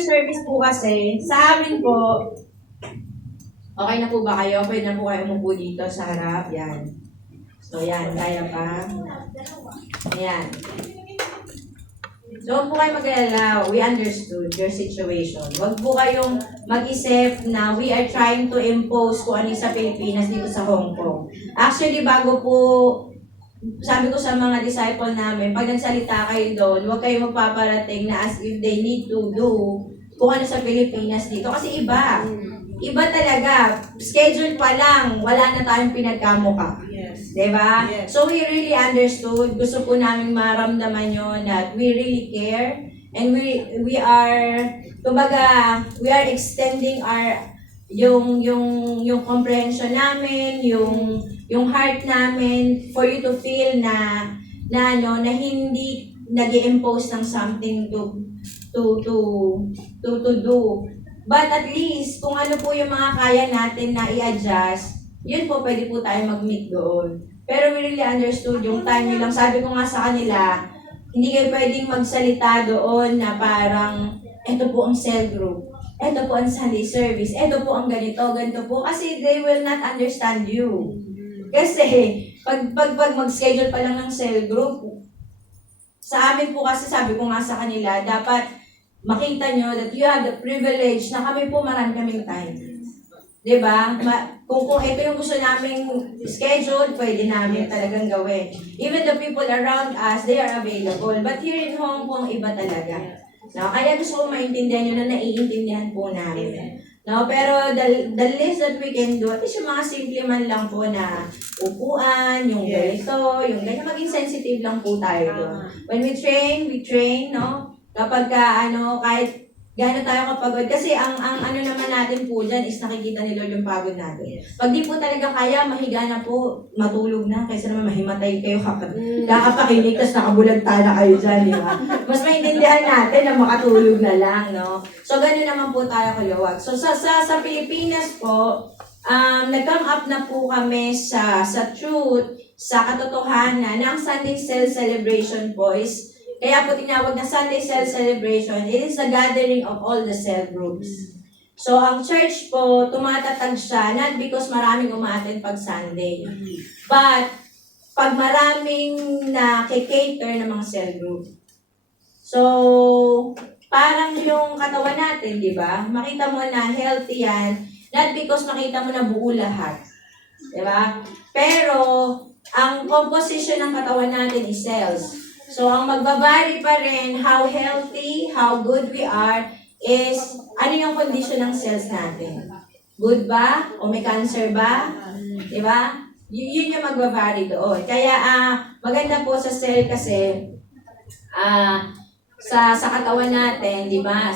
Service po kasi, sa amin po, okay na po ba kayo? Pwede na po kayo umupo dito sa harap. Yan. So, yan. Kaya pa. Ayan. So, huwag po kayo mag-alala. We understood your situation. Huwag po kayong mag-isip na we are trying to impose kung ano sa Pilipinas dito sa Hong Kong. Actually, bago po, sabi ko sa mga disciple namin, pag nagsalita kayo doon, huwag kayo magpaparating na as if they need to do kung ano sa Pilipinas dito. Kasi iba. Iba talaga. Schedule pa lang, wala na tayong pinagkamukha. Yes. Diba? Yes. So we really understood. Gusto po namin maramdaman yun that we really care. And we are, kumbaga, we are extending our, yung comprehension namin, yung heart namin for you to feel na hindi nag-i-impose ng something to do. But at least, kung ano po yung mga kaya natin na i-adjust, yun po, pwede po tayo mag-meet doon. Pero we really understood yung time nilang, sabi ko nga sa kanila, hindi kayo pwedeng magsalita doon na parang, eto po ang cell group, eto po ang Sunday service, eto po ang ganito po, kasi they will not understand you. Kasi, pag mag-schedule pa lang ng cell group, sa amin po kasi, sabi ko nga sa kanila, dapat makita nyo that you have the privilege na kami po marami kaming time. Diba? Kung ito yung gusto naming schedule, pwede namin talagang gawin. Even the people around us, they are available. But here in Hong Kong, iba talaga. No? Kaya gusto ko maintindihan nyo na naiintindihan po namin. No? Pero the least that we can do, at least yung mga simple man lang po na upuan, yung ganito, yung ganyan, maging sensitive lang po tayo doon. When we train, no? Kapag kahit gano'n tayo kapagod. Kasi ang ano naman natin po dyan is nakikita ni Lord yung pagod natin. Pag di po talaga kaya, mahiga na po, matulog na. Kaysa naman mahimatay kayo kakapakinig, tapos nakabulag na kayo dyan, di ba? Mas maintindihan natin na makatulog na lang, no? So, gano'n naman po tayo kaluwag. So, sa Pilipinas po, nag-come up na po kami sa truth, sa katotohanan, na ang Sunday Cell Celebration po is kaya po tinawag na Sunday Cell Celebration, it is a gathering of all the cell groups. So, ang church po, tumatatag siya, not because maraming umaattend pag Sunday, but pag maraming na-cater ng mga cell group. So, parang yung katawan natin, di ba? Makita mo na healthy yan, not because makita mo na buo lahat. Di ba? Pero, ang composition ng katawan natin is cells. So, ang magbabari pa rin how healthy, how good we are, is ano yung condition ng cells natin. Good ba? O may cancer ba? Diba? Yun yung magbabari doon. Kaya, maganda po sa cell kasi, sa katawan natin, di ba?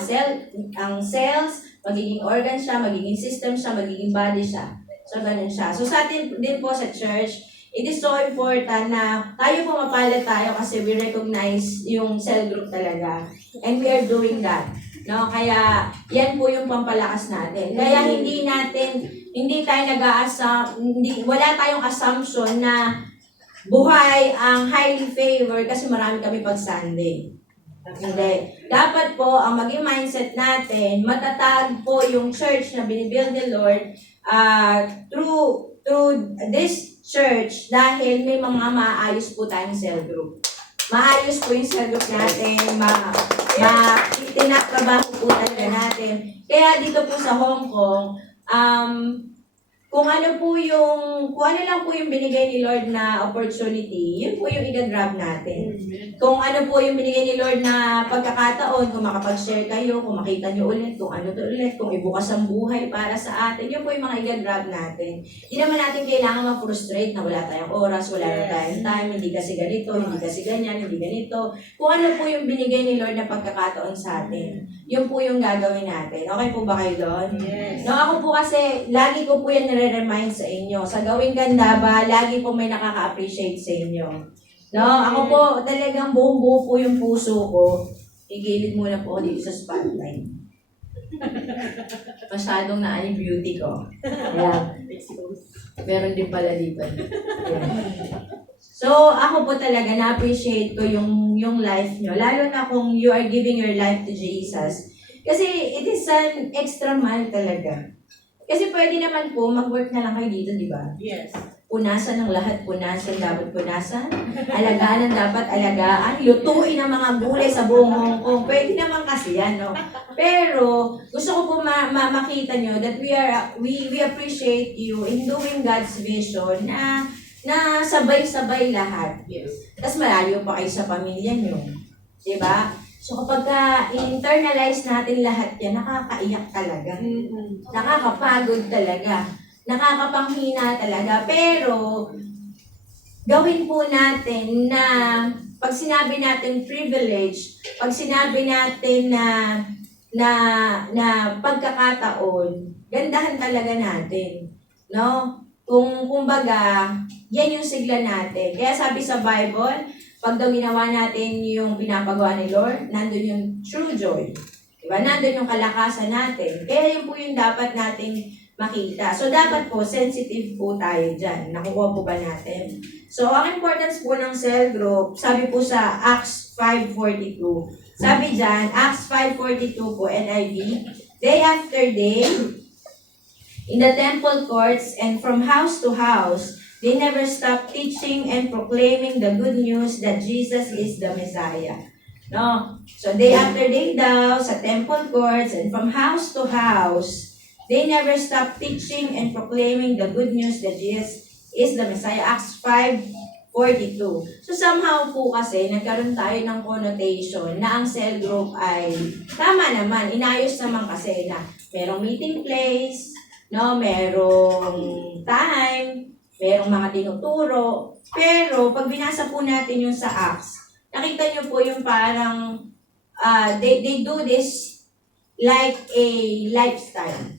Ang cells, magiging organ siya, magiging system siya, magiging body siya. So, ganun siya. So, sa atin din po sa church, it is so important na tayo po mapalat tayo kasi we recognize yung cell group talaga. And we are doing that. No? Kaya, yan po yung pampalakas natin. Kaya hindi tayo wala tayong assumption na buhay ang highly favored kasi marami kami pag Sunday. Hindi. Dapat po, ang maging mindset natin, matatag po yung church na binibuild ni Lord through this church dahil may mga maayos po tayong cell group. Maayos po yung cell group natin, tinatrabaho po talaga natin. Kaya dito po sa Hong Kong, kung ano lang po yung binigay ni Lord na opportunity, yun po yung i-grab natin. Kung ano po yung binigay ni Lord na pagkakataon, kung makapag-share kayo, kung makita nyo ulit, kung ano to ulit, kung ibukas ang buhay para sa atin, yun po yung mga i-grab natin. Hindi naman natin kailangan ma-frustrate na wala tayong oras, wala na tayong time, hindi kasi ganito, hindi kasi ganyan, hindi ganito. Kung ano po yung binigay ni Lord na pagkakataon sa atin, yun po yung gagawin natin. Okay po ba kayo doon? Yes. No, ako po kasi, lagi ko po yan nare-remind sa inyo. Sa gawing ganda ba, lagi po may nakaka-appreciate sa inyo. No, ako po, talagang buong-buo po yung puso ko. Igilid muna po dito sa spotlight. Masyadong yung beauty ko. Ayan. Meron din pala dito. Ayan. So, ako po talaga na-appreciate ko yung life nyo. Lalo na kung you are giving your life to Jesus. Kasi it is an extra mile talaga. Kasi pwede naman po, mag-work na lang kayo dito, di ba? Yes. Punasan ng lahat, punasan, dapat punasan. Alagaan ang dapat alagaan. Lutuin ang mga gulay sa buong Hong Kong. Pwede naman kasi yan, no? Pero, gusto ko po makita nyo that we appreciate you in doing God's vision na sabay-sabay lahat. Yes. Tapos malayo pa kayo sa pamilya nyo. Diba? So kapag internalize natin lahat yan, nakakaiyak talaga. Nakakapagod talaga. Nakakapanghina talaga. Pero, gawin po natin na pag sinabi natin privilege, pag sinabi natin na pagkakataon, gandahan talaga natin. No? Kumbaga, yan yung sigla natin. Kaya sabi sa Bible, pag daw ginawa natin yung pinapagawa ni Lord, nandun yung true joy. Diba? Nandun yung kalakasan natin. Kaya yun po yung dapat nating makita. So, dapat po, sensitive po tayo dyan. Nakuha po ba natin? So, ang importance po ng cell group, sabi po sa Acts 5:42. Sabi dyan, Acts 5:42 po, NIV, day after day, in the temple courts and from house to house, they never stopped teaching and proclaiming the good news that Jesus is the Messiah. No? So, day after day daw, sa temple courts and from house to house, they never stopped teaching and proclaiming the good news that Jesus is the Messiah. Acts 5:42. So somehow po kasi nagkaroon tayo ng connotation na ang cell group ay tama naman, inayos naman kasi na merong meeting place, no, merong time, merong mga tinuturo. Pero pag binasa po natin yung sa Acts, nakita nyo po yung parang they do this like a lifestyle.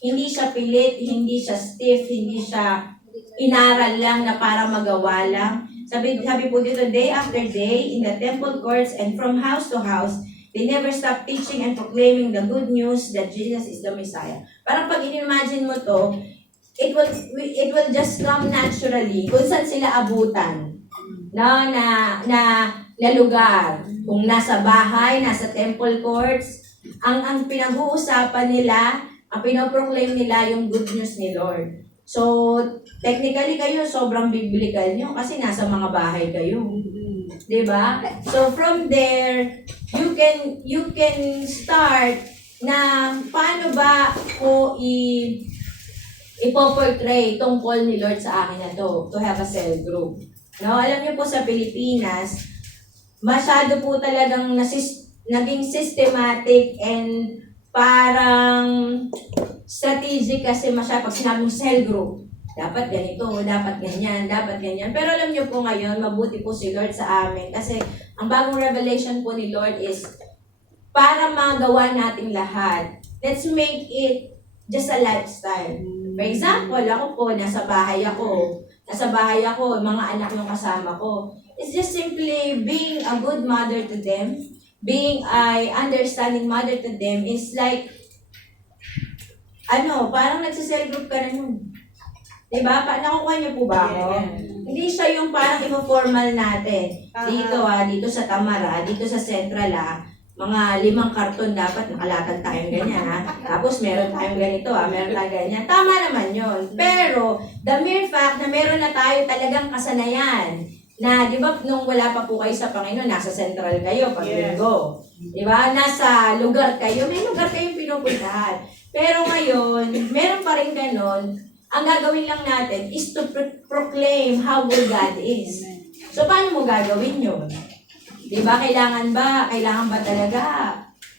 Hindi siya pilit, hindi siya stiff, hindi siya inaral lang na para magawa lang. Sabi po dito, day after day, in the temple courts and from house to house, they never stop teaching and proclaiming the good news that Jesus is the Messiah. Parang pag in-imagine mo to, it will just come naturally kung saan sila abutan. No, na lugar. Kung nasa bahay, nasa temple courts, ang pinag-uusapan nila, ang pinoproclaim nila yung good news ni Lord. So, technically kayo, sobrang biblical nyo kasi nasa mga bahay kayo. Diba? So, from there, you can start na paano ba ko ipoportray itong call ni Lord sa akin na to have a cell group. No, alam niyo po sa Pilipinas, masyado po talagang naging systematic and parang strategic kasi masyado pag sinabing cell group. Dapat ganito, dapat ganyan, dapat ganyan. Pero alam niyo po ngayon, mabuti po si Lord sa amin kasi ang bagong revelation po ni Lord is para magawa natin lahat, let's make it just a lifestyle. For example, ako po, nasa bahay ako, mga anak yung kasama ko. It's just simply being a good mother to them, being a understanding mother to them is like, parang nagsisell group ka na nun. Diba? Nakukuha niyo po ba ako? Yeah. Hindi siya yung parang informal natin. Dito sa Tamara, dito sa Central mga 5 karton dapat nakalatag tayong ganyan Tapos meron tayong ganito meron tayong ganyan. Tama naman yun. Pero, the mere fact na meron na tayo talagang kasanayan na, di ba, nung wala pa po kayo sa Panginoon, nasa Central kayo pag linggo. Di ba? Nasa lugar kayo, may lugar kayong pinupuntahan. Pero ngayon, meron pa rin ganon. Ang gagawin lang natin is to proclaim how good God is. So, paano mo gagawin yun? Diba? Kailangan ba talaga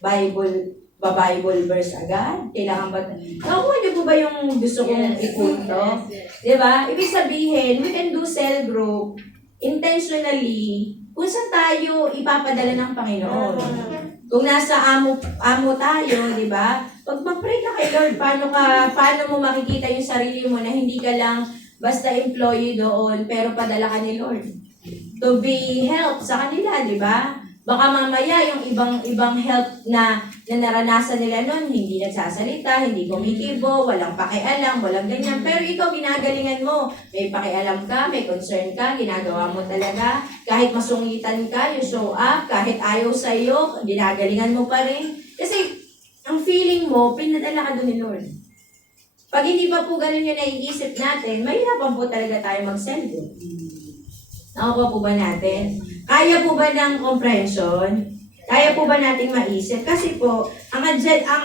Bible verse agad? Kailangan ba? Nakuha niyo po ba yung gusto kong ipunto? Diba? Ibig sabihin, we can do cell group intentionally kung saan tayo ipapadala ng Panginoon. Kung nasa amo tayo, di ba? Pag mag-pray ka kay Lord, paano mo makikita yung sarili mo na hindi ka lang basta employee doon, pero padala ka ni Lord. To be help sa kanila, di ba? Baka mamaya yung ibang help na naranasan nila noon, hindi nagsasalita, hindi kumikibo, walang pakialam, walang ganyan. Pero ikaw, ginagalingan mo. May pakialam ka, may concern ka, ginagawa mo talaga. Kahit masungitan ka, you show up. Kahit ayaw sa'yo, ginagalingan mo pa rin. Kasi mo, pinadala ka doon ni Lord. Pag hindi pa po ganun yung naiisip natin, mahirapan po talaga tayo mag-cell group. Nakuha po ba natin? Kaya po ba ng comprehension? Kaya po ba nating maisip? Kasi po, ang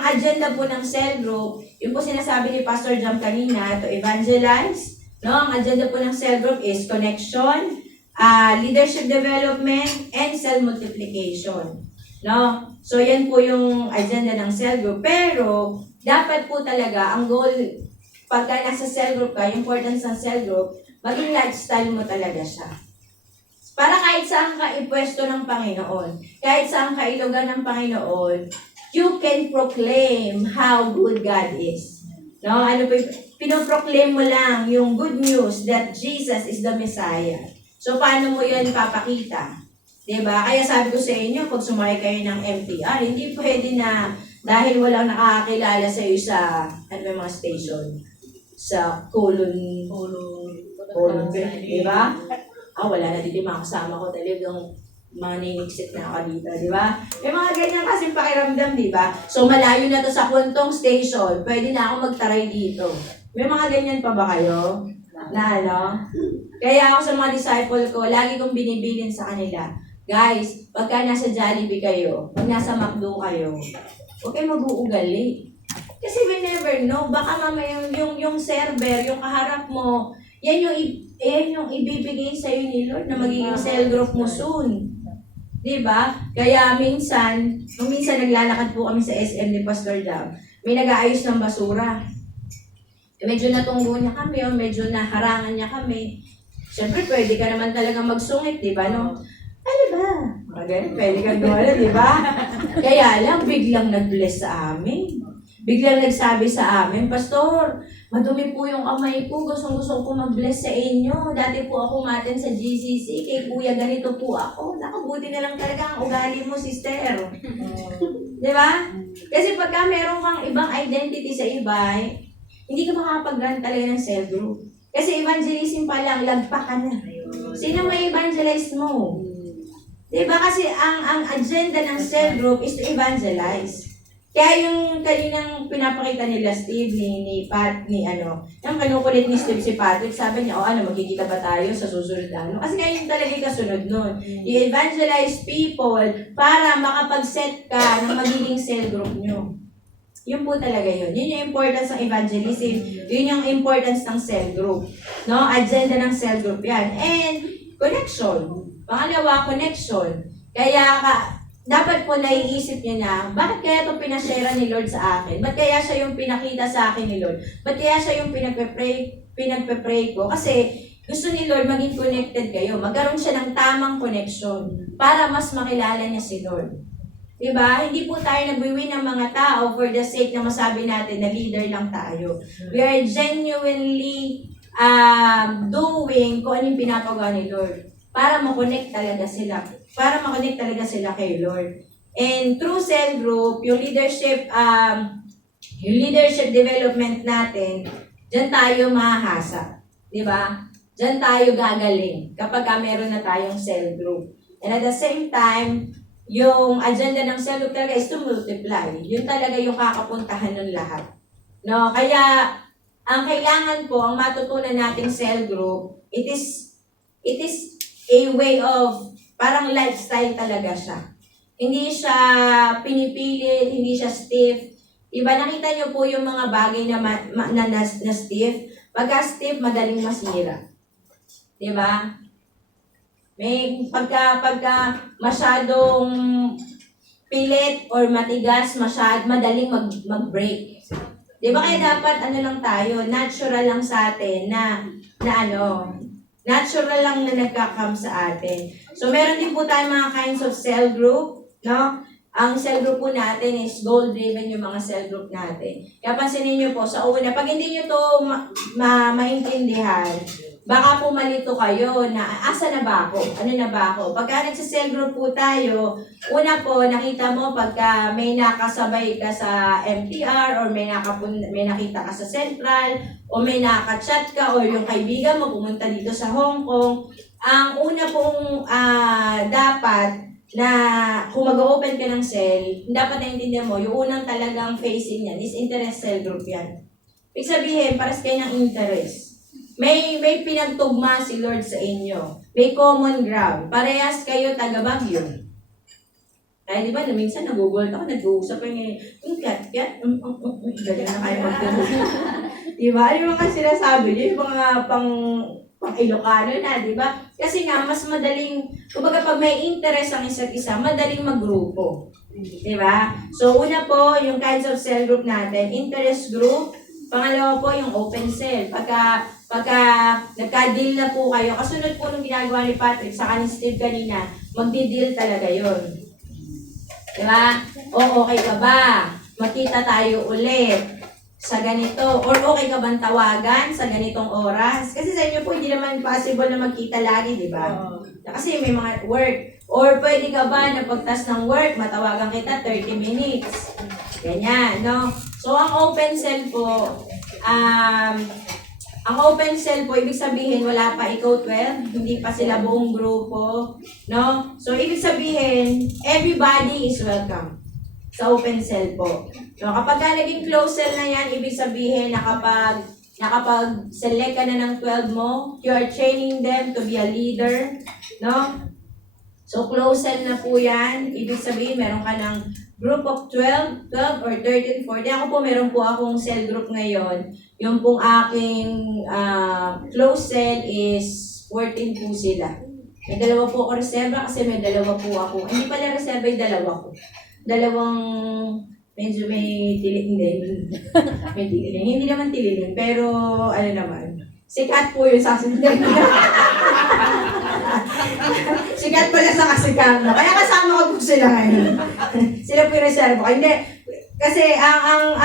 agenda po ng cell group, yung po sinasabi ni Pastor Jam kanina, to evangelize. No? Ang agenda po ng cell group is connection, leadership development, and cell multiplication. No? So, yan po yung agenda ng cell group. Pero, dapat po talaga, ang goal, pagka nasa cell group ka, yung importance ng cell group, maging lifestyle mo talaga siya. Para kahit saan ka ipwesto ng Panginoon, kahit saan ka ilugan ng Panginoon, you can proclaim how good God is. No? Ano po, pinoproclaim mo lang yung good news that Jesus is the Messiah. So, paano mo yun papakita? Diba? Kaya sabi ko sa inyo, pag sumakay kayo ng MTR, hindi pwede na dahil walang nakakakilala sa iyo sa, ano ba yung mga station? Sa colon, diba? Wala na dito yung mga kasama ko, talagang mga niniksik na ako dito, di ba? May mga ganyan kasing pakiramdam, di ba? So, malayo na to sa Puntong Station, pwede na ako magtaray dito. May mga ganyan pa ba kayo? Na ano? Kaya ako sa mga disciple ko, lagi kong binibilin sa kanila, guys, pagka nasa Jollibee kayo, pag nasa McDo kayo, huwag kayo mag-uugali. Kasi we never know, baka mamaya yung server, yung kaharap mo, yan yung ibibigay sa iyo ni Lord na magiging cell group mo soon. Diba? Kaya minsan naglalakad po kami sa SM ni Pastor Jam, may nag-aayos ng basura. Medyo natunggo niya kami, o medyo naharangan niya kami. Siyempre, pwede ka naman talaga magsungit, diba? No? Ano ba? Pwede kang gawala, diba? Kaya lang, biglang nag-bless sa amin. Biglang nagsabi sa amin, Pastor, madumi po yung kamay ko, gustong-gusto ko mag-bless sa inyo. Dati po ako matin sa GCC, kay Kuya ganito po ako. Nakabuti na lang talaga ang ugali mo, sister. Di ba? Kasi pagka meron kang ibang identity sa iba, hindi ka makakapag-run talaga ng cell group. Kasi evangelism pa lang, lagpa ka na. Sino may evangelize mo? Di ba? Kasi ang agenda ng cell group is to evangelize. Kaya yung kaninang pinapakita nila Steve, ni Pat, yung kanukulit ni Steve si Patrick, sabi niya, magkikita ba tayo sa susunod na Kasi kaya yung talaga yung kasunod nun. I-evangelize people para makapag-set ka ng magiging cell group nyo. Yun po talaga yun. Yun yung importance ng evangelism. Yun yung importance ng cell group. No? Agenda ng cell group yan. And connection. Pangalawa, connection. Kaya dapat po naiisip niyo na, bakit kaya itong pinashare ni Lord sa akin? Ba't kaya siya yung pinakita sa akin ni Lord? Ba't kaya siya yung pinagpe-pray ko? Kasi gusto ni Lord maging connected kayo. Magkaroon siya ng tamang connection para mas makilala niya si Lord. Diba? Hindi po tayo nagwiwin ng mga tao for the sake na masabi natin na leader lang tayo. We are genuinely doing kung ano yung pinapagawa ni Lord. Para makonect talaga sila. Para makonect talaga sila kay Lord. And through cell group, yung leadership development natin, dyan tayo mahahasa. Di ba? Dyan tayo gagaling kapag meron na tayong cell group. And at the same time, yung agenda ng cell group talaga is to multiply. Yun talaga yung kakapuntahan ng lahat. No? Kaya, ang kailangan po, ang matutunan nating cell group, it is a way of, parang lifestyle talaga siya. Hindi siya pinipilit, hindi siya stiff. Diba, nakita niyo po yung mga bagay na stiff. Pagka stiff, madaling masira. Diba? May pagka masyadong pilit or matigas, madaling mag-break. Diba, kaya dapat lang tayo, natural lang sa atin natural lang na nagkakam sa atin. So, meron din po tayong mga kinds of cell group, no? Ang cell group po natin is goal-driven yung mga cell group natin. Kaya pansinin nyo po, sa una, pag hindi nyo to maintindihan, baka po malito kayo na, asa na ba ako? Ano na ba ako? Pagka nagsa-cell group po tayo, una po, nakita mo pagka may nakasabay ka sa MTR or may nakita ka sa Central o may nakachat ka o yung kaibigan mo pumunta dito sa Hong Kong, ang una pong dapat na kung mag-open ka ng cell, dapat naintindihan mo, yung unang talagang facing yan is interest cell group yan. Ibig sabihin, pares kayo ng interest. May pinagtugma si Lord sa inyo. May common ground. Parehas kayo taga Baguio. Kaya di ba, minsan nagugulat ako, nag-uusap yung kat, ganyan na kayo magtulog. Di ba? Yung mga sinasabi niyo, yung mga pang Ilocano na, di ba? Kasi nga, mas madaling, kumbaga pag may interest ang isa't isa, madaling maggrupo. Di ba? So, una po, yung kinds of cell group natin, interest group. Pangalawa po, yung open cell. Pagka nagka-deal na po kayo, kasunod po nung ginagawa ni Patrick sa kanin Steve kanina, magdi-deal talaga yon. Di ba? O okay ka ba? Makita tayo ulit sa ganito. Or okay ka bang tawagan sa ganitong oras? Kasi sa inyo po, hindi naman possible na magkita lagi, di ba? Kasi may mga work. Or pwede ka ba na pagtas ng work, matawagan kita 30 minutes. Ganyan, no? So, ang open cell po, ibig sabihin, wala pa ikaw 12, hindi pa sila buong grupo, no? So, ibig sabihin, everybody is welcome sa open cell po. No, kapag naging close cell na yan, ibig sabihin na nakapag-select ka na ng 12 mo, you are training them to be a leader, no? So, close cell na po yan. Ibig sabihin, meron ka ng group of 12 or 13, 14. Ako po, meron po akong cell group ngayon. Yung pong aking close cell is 14 po sila. May dalawa po ako reserva kasi may dalawa po ako. Hindi pala reserva yung dalawa ko. Dalawang, medyo may tililing din. May tililing. Hindi naman tililing, pero ano naman. Sikat po yung sasabihin. Sikat pala sa kasikat na. Kaya kasama ko po sila ngayon. Sila po yung reserve ko. Hindi. Kasi ang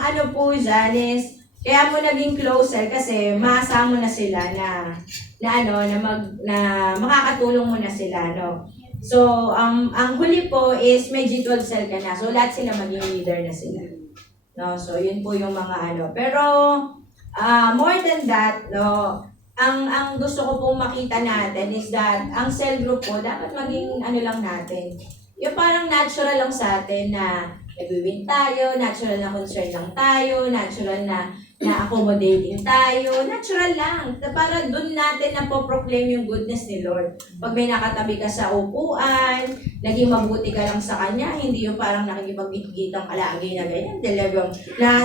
ano po dyan is, kaya mo naging closer kasi maasa mo na sila na makakatulong mo na sila, no? So, ang huli po is may G12 cell ka na. So, lahat sila maging leader na sila. No? So, yun po yung mga ano. Pero, more than that, no, ang gusto ko pong makita natin is that ang cell group po dapat maging ano lang natin. Yung parang natural lang sa atin na nag-win tayo, natural na concern lang tayo, natural na accommodating tayo, natural lang. Para doon natin na po-proclaim yung goodness ni Lord. Pag may nakatabi ka sa upuan, naging mabuti ka lang sa Kanya, hindi yung parang nakikipag-gitang kalagi na ganyan, talagang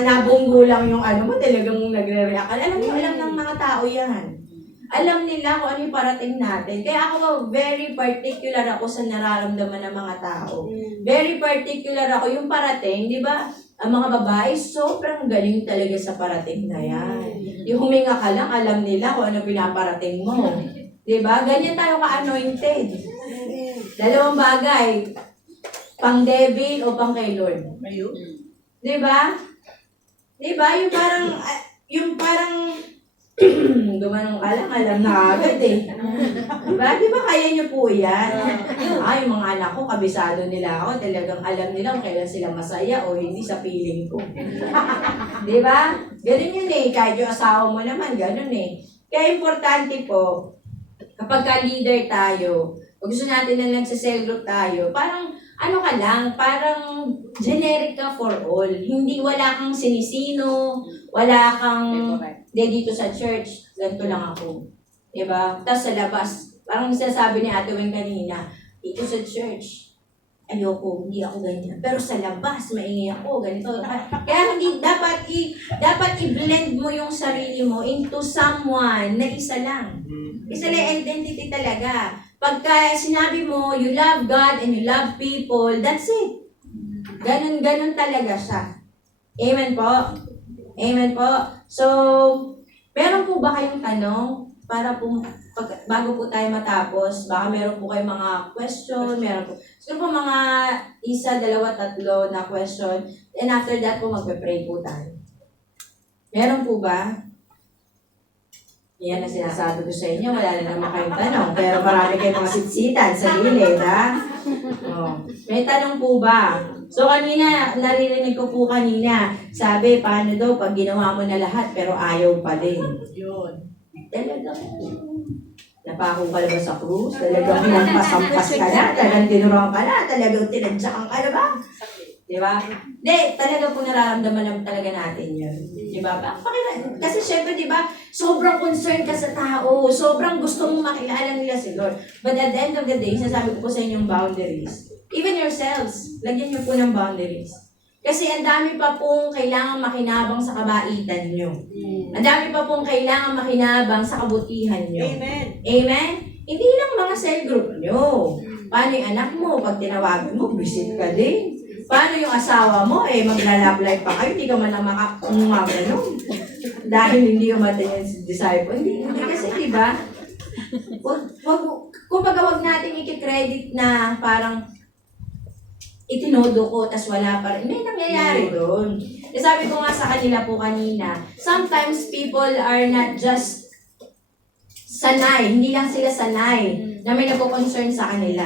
nabunggo lang yung ano mo, talagang nagre-react. Alam ng mga tao yan. Alam nila kung ano yung parating natin. Kaya ako, very particular ako sa nararamdaman ng mga tao. Very particular ako yung parating, di ba? Ang mga babae, sobrang galing talaga sa parating na yan. Yung huminga ka lang, alam nila kung ano pinaparating mo. Di ba? Ganyan tayo ka-anointed. Dalawang bagay. Pang Devil o pang kay Lord. Di ba? Di ba? Yung parang gumanong alam na agad eh. Diba? Diba kaya niyo po yan? Yung mga anak ko, kabisado nila ako. Talagang alam nila kung kailan sila masaya o hindi sa feeling ko. Diba? Ganun yun eh. Kahit yung asawa mo naman, ganun eh. Kaya importante po, kapag ka-leader tayo, o gusto natin na lang sa cell group tayo, parang ano ka lang, parang generic ka for all. Hindi wala kang sinisino, wala kang dito sa church, ganito lang ako. Diba? Tapos sa labas, parang sinasabi ni Ate Weng kanina, dito sa church, ayoko, hindi ako ganyan. Pero sa labas, maingay ako, ganito. Kaya hindi, dapat i-blend mo yung sarili mo into someone na isa lang. Isa lang identity talaga. Pagka sinabi mo, you love God and you love people, that's it. Ganun talaga siya. Amen po? Amen po? So, meron po ba kayong tanong? Para po, bago po tayo matapos, baka meron po kayong mga question, meron po. So po mga 1, 2, 3 na question, and after that po magpe-pray po tayo. Meron po ba? Yan ang sinasabi ko sa inyo, wala na naman kayong tanong, pero marami kayong mga sitsitan sa gilid, ha? Oh. May tanong po ba? So kanina, naririnig ko po kanina, sabi, paano daw pag ginawa mo na lahat pero ayaw pa din? Yun. Talagang napako ka na ba sa krus? Talagang pinampasampas ka na, talagang tinuruan ka na, talagang tinadyakan ka na ba? Di ba? Hindi, talaga po nararamdaman lang talaga natin yun. Di ba? Kasi syempre, di ba, sobrang concerned ka sa tao, sobrang gusto mong makilala nila si Lord. But at the end of the day, sasabi ko po sa inyong boundaries. Even yourselves, lagyan niyo po ng boundaries. Kasi ang dami pa pong kailangan makinabang sa kabaitan nyo. Ang dami pa pong kailangan makinabang sa kabutihan nyo. Amen. Amen? Hindi lang mga cell group nyo. Paano yung anak mo? Pag tinawagan mo, visit ka din. Paano yung asawa mo? Magla-love pa kayo, hindi ka man lang makakaganon. Dahil hindi ka matayin sa disciple. Hindi kasi, di ba? Kumbaga, wag natin i-credit na parang itinodo ko, tas wala pa rin. May nangyayari doon. Sabi ko nga sa kanila po kanina, sometimes people are not just sanay, hindi lang sila sanay na may nagko-concern sa kanila.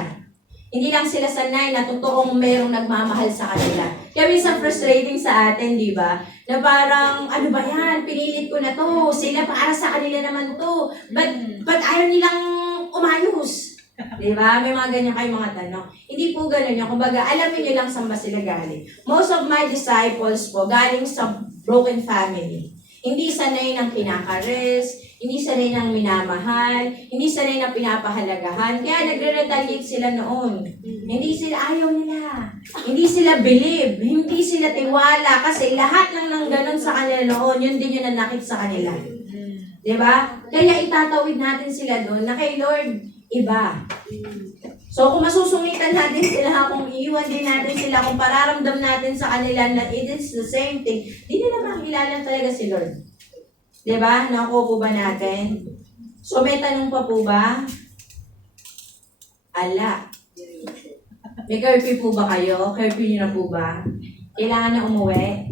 Hindi lang sila sanay na totoong merong nagmamahal sa kanila. Kaya minsan frustrating sa atin, di ba? Na parang, ano ba yan? Pinilit ko na to. Sila para sa kanila naman to. But ayaw nilang umayos. Di ba? May mga ganyan kayong mga tanong. Hindi po ganun yan. Kumbaga, alamin nyo lang saan ba sila galing. Most of my disciples po, galing sa broken family. Hindi sanay ng kinakares, hindi sanay ng minamahal, hindi sanay ng pinapahalagahan. Kaya nagre-retaliate sila noon. Hindi sila ayaw nila. Hindi sila believe. Hindi sila tiwala. Kasi lahat ng ganun sa kanila noon, yun din yung nanakit sa kanila. Diba? Kaya itatawid natin sila doon na kay Lord, iba. So kung masusungitan natin sila, kung iiwan din natin sila, kung pararamdam natin sa kanila na it is the same thing, di nila makilala talaga si Lord. Diba? Nakuha po ba natin? So may tanong pa po ba? Ala. May curfew po ba kayo? Curfew nyo na po ba? Kailangan na umuwi?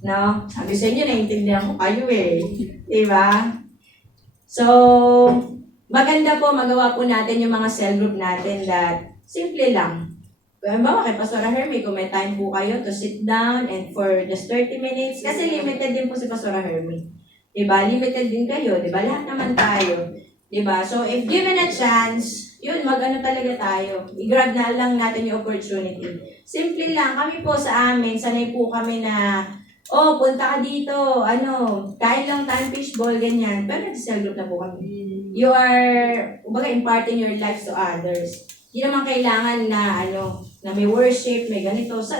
No? Sabi sa inyo, naiintindihan ko kayo eh. Diba? So, maganda po magawa po natin yung mga cell group natin that simple lang. Halimbawa kay Pastor Hermie, kung may time po kayo to sit down and for just 30 minutes, kasi limited din po si Pastor Hermie. Diba? Limited din kayo. Diba? Lahat naman tayo. Diba? So, if given a chance, yun, mag-ano talaga tayo. I-grab na lang natin yung opportunity. Simple lang. Kami po sa amin, sanay po kami na, oh, punta ka dito, kain lang tayo fishball, ganyan. Pero nag-cell group na po kami. You are, kumbaga, imparting your life to others. Hindi naman kailangan na, na may worship, may ganito. Sa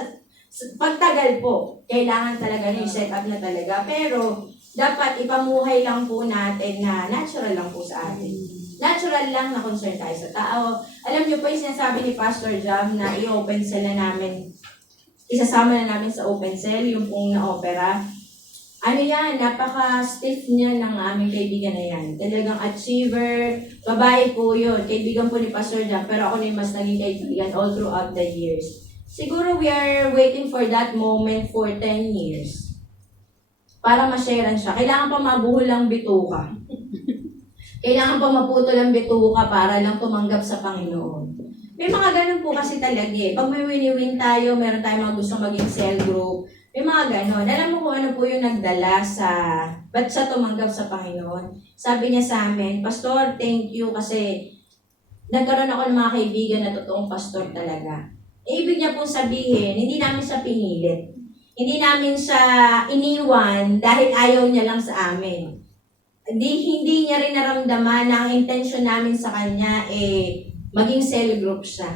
pagtagal po, kailangan talaga yung set up na talaga. Pero, dapat ipamuhay lang po natin na natural lang po sa atin. Natural lang na concern tayo sa tao. Alam niyo po yung sinasabi ni Pastor Jam na i-open cell na namin, isasama na namin sa open cell, yung pong na-opera. Yan, napaka-stiff niya ng aming kaibigan na yan. Talagang achiever, babae po yun. Kaibigan po ni Pastor Jam, pero ako na yung mas naging kaibigan all throughout the years. Siguro we are waiting for that moment for 10 years. Para ma-sharean siya. Kailangan pa mabuhol ang bituka. Kailangan pa maputol ang bituka para lang tumanggap sa Panginoon. May mga ganun po kasi talaga eh. Pag may wini-win tayo, meron tayong mga gusto maging cell group, may mga ganun. Alam mo kung ano po yung nagdala sa, ba't siya tumanggap sa Panginoon? Sabi niya sa amin, Pastor, thank you kasi nagkaroon ako ng mga kaibigan na totoong pastor talaga. Ibig niya pong sabihin, hindi namin siya pinilit. Hindi namin siya iniwan dahil ayaw niya lang sa amin. Hindi niya rin naramdaman na ang intention namin sa kanya maging cell group siya.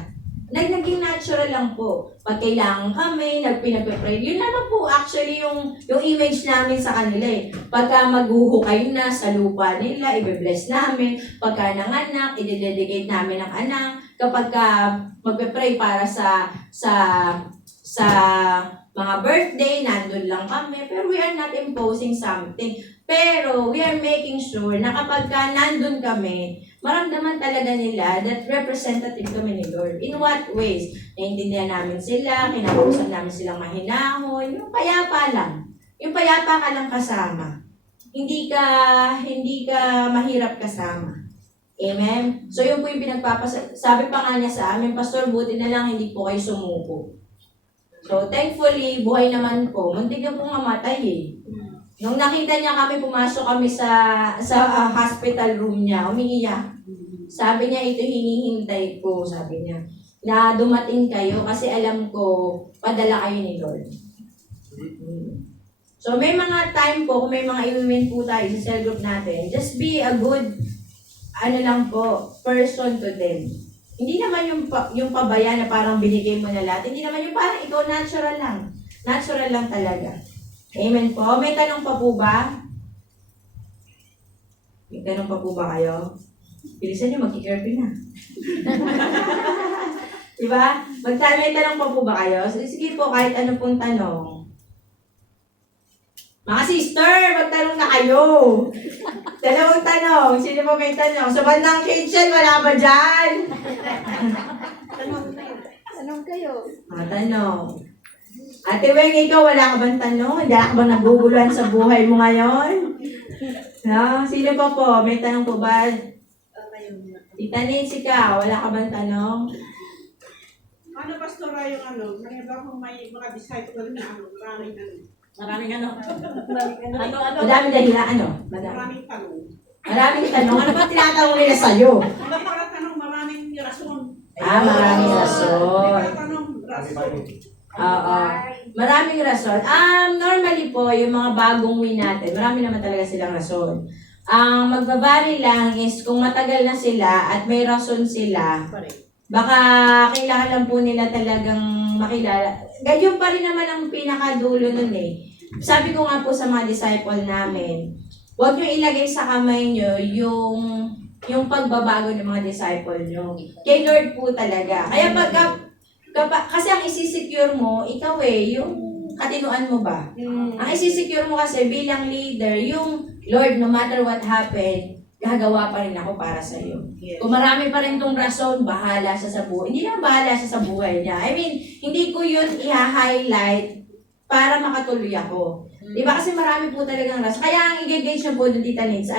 Naging natural lang po. Pag kailangan kami, pinagpe-pray. Yun naman po actually yung image namin sa kanila eh. Pagka maghuhukay na sa lupa nila, i-bless namin. Pagka nanganak, i-dedicate namin ang anak. Kapag magpe-pray para sa mga birthday, nandun lang kami. Pero we are not imposing something. Pero we are making sure na kapag nandun kami, maramdaman talaga nila that representative kami ni Lord. In what ways? Naintindihan namin sila, kinakausap namin silang mahinahon, yung payapa lang. Yung payapa ka lang kasama. Hindi ka mahirap kasama. Amen? So yun po yung sabi pa nga niya sa amin, Pastor, buti na lang hindi po kayo sumuko. So thankfully, buhay naman po. Muntik na po mamatay eh. Nung nakita niya kami, pumasok kami sa hospital room niya, umiiyak. Sabi niya, ito hinihintay ko, sabi niya, na dumating kayo kasi alam ko, padala kayo ni Lord. So may mga time po, kung may mga event po tayo sa cell group natin, just be a good, person to them. Hindi naman yung pabaya na parang binigay mo na lahat. Hindi naman yung parang ikaw natural lang. Natural lang talaga. Amen po. May tanong pa po ba? May tanong pa po ba kayo? Bilisan nyo, magkikirpy na. Diba? May tanong pa po ba kayo? Sige po, kahit ano pong tanong. Mga sister, magtanong na kayo. Dalawang tanong. Sino pa may tanong? Sa bandang kitchen, wala ba dyan? Tanong kayo. Tanong. Ate Weng, ikaw wala ka bang tanong? Hindi ka ba naguguluhan sa buhay mo ngayon? No? Sino pa po? May tanong po ba? Tita Nitz, ikaw, wala ka bang tanong? Ano, Pastora, yung mayroon akong may mga disciple na maraming Madaming dahilan, maraming tanong. Maraming tanong. Ano ba tinatanong nila sa'yo? Hindi para tanong, maraming rason. Maraming rason. Hindi para tanong, rason. Oo. Maraming rason. Normally po, yung mga bagong win natin, marami naman talaga silang rason. Ang magbabari lang is kung matagal na sila at may rason sila, baka kailangan lang po nila talagang makilala. Ganyan pa rin naman ang pinakadulo nun eh. Sabi ko nga po sa mga disciple namin, huwag nyo ilagay sa kamay nyo yung pagbabago ng mga disciple nyo. Kay Lord po talaga. Kaya kasi ang isisecure mo, ikaw yung katinuan mo ba? Ang isisecure mo kasi bilang leader, yung Lord, no matter what happened, gagawa pa rin ako para sa iyo. Yes. Kung marami pa rin tong rason, bahala siya sa buhay. Hindi lang bahala siya sa buhay niya. I mean, hindi ko yun i-highlight para makatuloy ako. Diba? Kasi marami po talagang rason. Kaya ang i-gauge niyo po doon, Tita Nitz,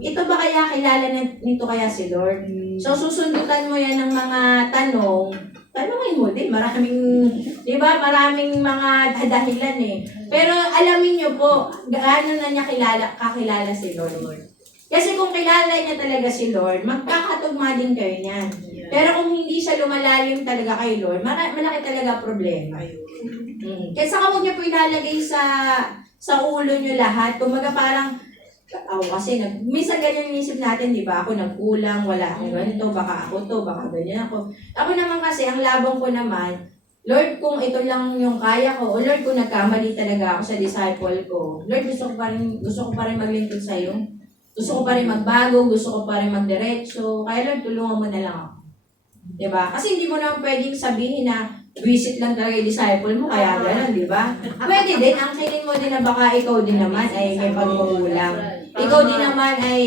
ito ba kaya kilala nito kaya si Lord? So, susundutan mo yan ng mga tanongin mo din. Maraming mga dahilan eh. Pero alamin nyo po, gaano na niya kakilala si Lord. Kasi kung kilala niya talaga si Lord, magkakatugma din kayo niyan. Pero kung hindi siya lumalalim talaga kay Lord, malaki talaga problema. Kaya saka huwag niyo po ilalagay sa ulo niyo lahat. Kumaga parang, kasi minsan ganyan yung isip natin, di ba? Ako nagkulang, wala akong ganito, baka ako to, baka ganyan ako. Ako naman kasi, ang labang ko naman, Lord, kung ito lang yung kaya ko, o Lord, kung nagkamali talaga ako sa disciple ko, Lord, gusto ko pa rin maglingkod sa'yo. Gusto ko pa rin magbago, gusto ko pa rin magdiretso. Kaya Lord, tulungan mo na lang ako. Di ba? Kasi hindi mo naman pwedeng sabihin na visit lang talaga yung disciple mo, kaya gano'n, di ba? Pwede din, angkinin mo din na baka ikaw din naman ay may pagkukulang. Ikaw din naman ay,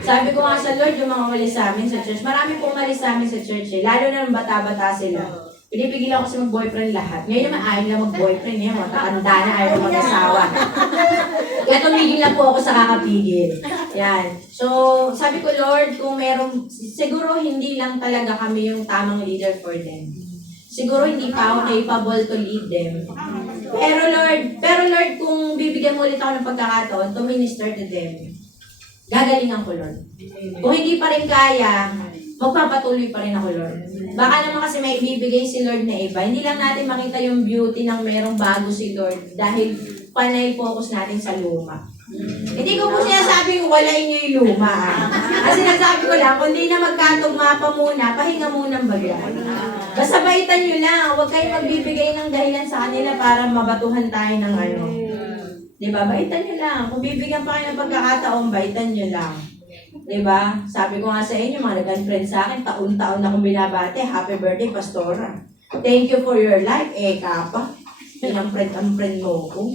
sabi ko nga sa Lord, yung mga umalis sa amin sa church, marami pong umalis sa amin sa church eh, lalo na ng bata-bata sila. Pinipigilan ko kasi mag-boyfriend lahat. Ngayon naman ayaw nila mag-boyfriend eh, matatanda na ayaw mag-asawa. Kaya tumigil na po ako sa kakapigil. Yan. So, sabi ko, Lord, kung meron, siguro hindi lang talaga kami yung tamang leader for them. Siguro hindi pa ako capable to lead them. Pero Lord, kung bibigyan mo ulit ako ng pagkakataon to minister to them, gagalingan ko, Lord. Kung hindi pa rin kaya, magpapatuloy pa rin ako, Lord. Baka naman kasi may ibibigay si Lord na iba. Hindi lang natin makita yung beauty ng merong bago si Lord dahil panay focus natin sa luma. Hindi ko po sinasabing walain nyo yung luma. Kasi nasabi ko lang, kung di na magkatugma pa muna, pahinga munang bagay. Basta baitan nyo lang. Huwag kayong magbibigay ng dahilan sa kanila para mabatuhan tayo ng ano. Diba? Baitan nyo lang. Kung bibigyan pa kayo ng pagkakataon, baitan nyo lang. Diba? Sabi ko nga sa inyo, mga nag-unfriend sa akin, taon-taon na akong binabate. Happy birthday, Pastora. Thank you for your life. Kapa. Pinang-friend mo ko.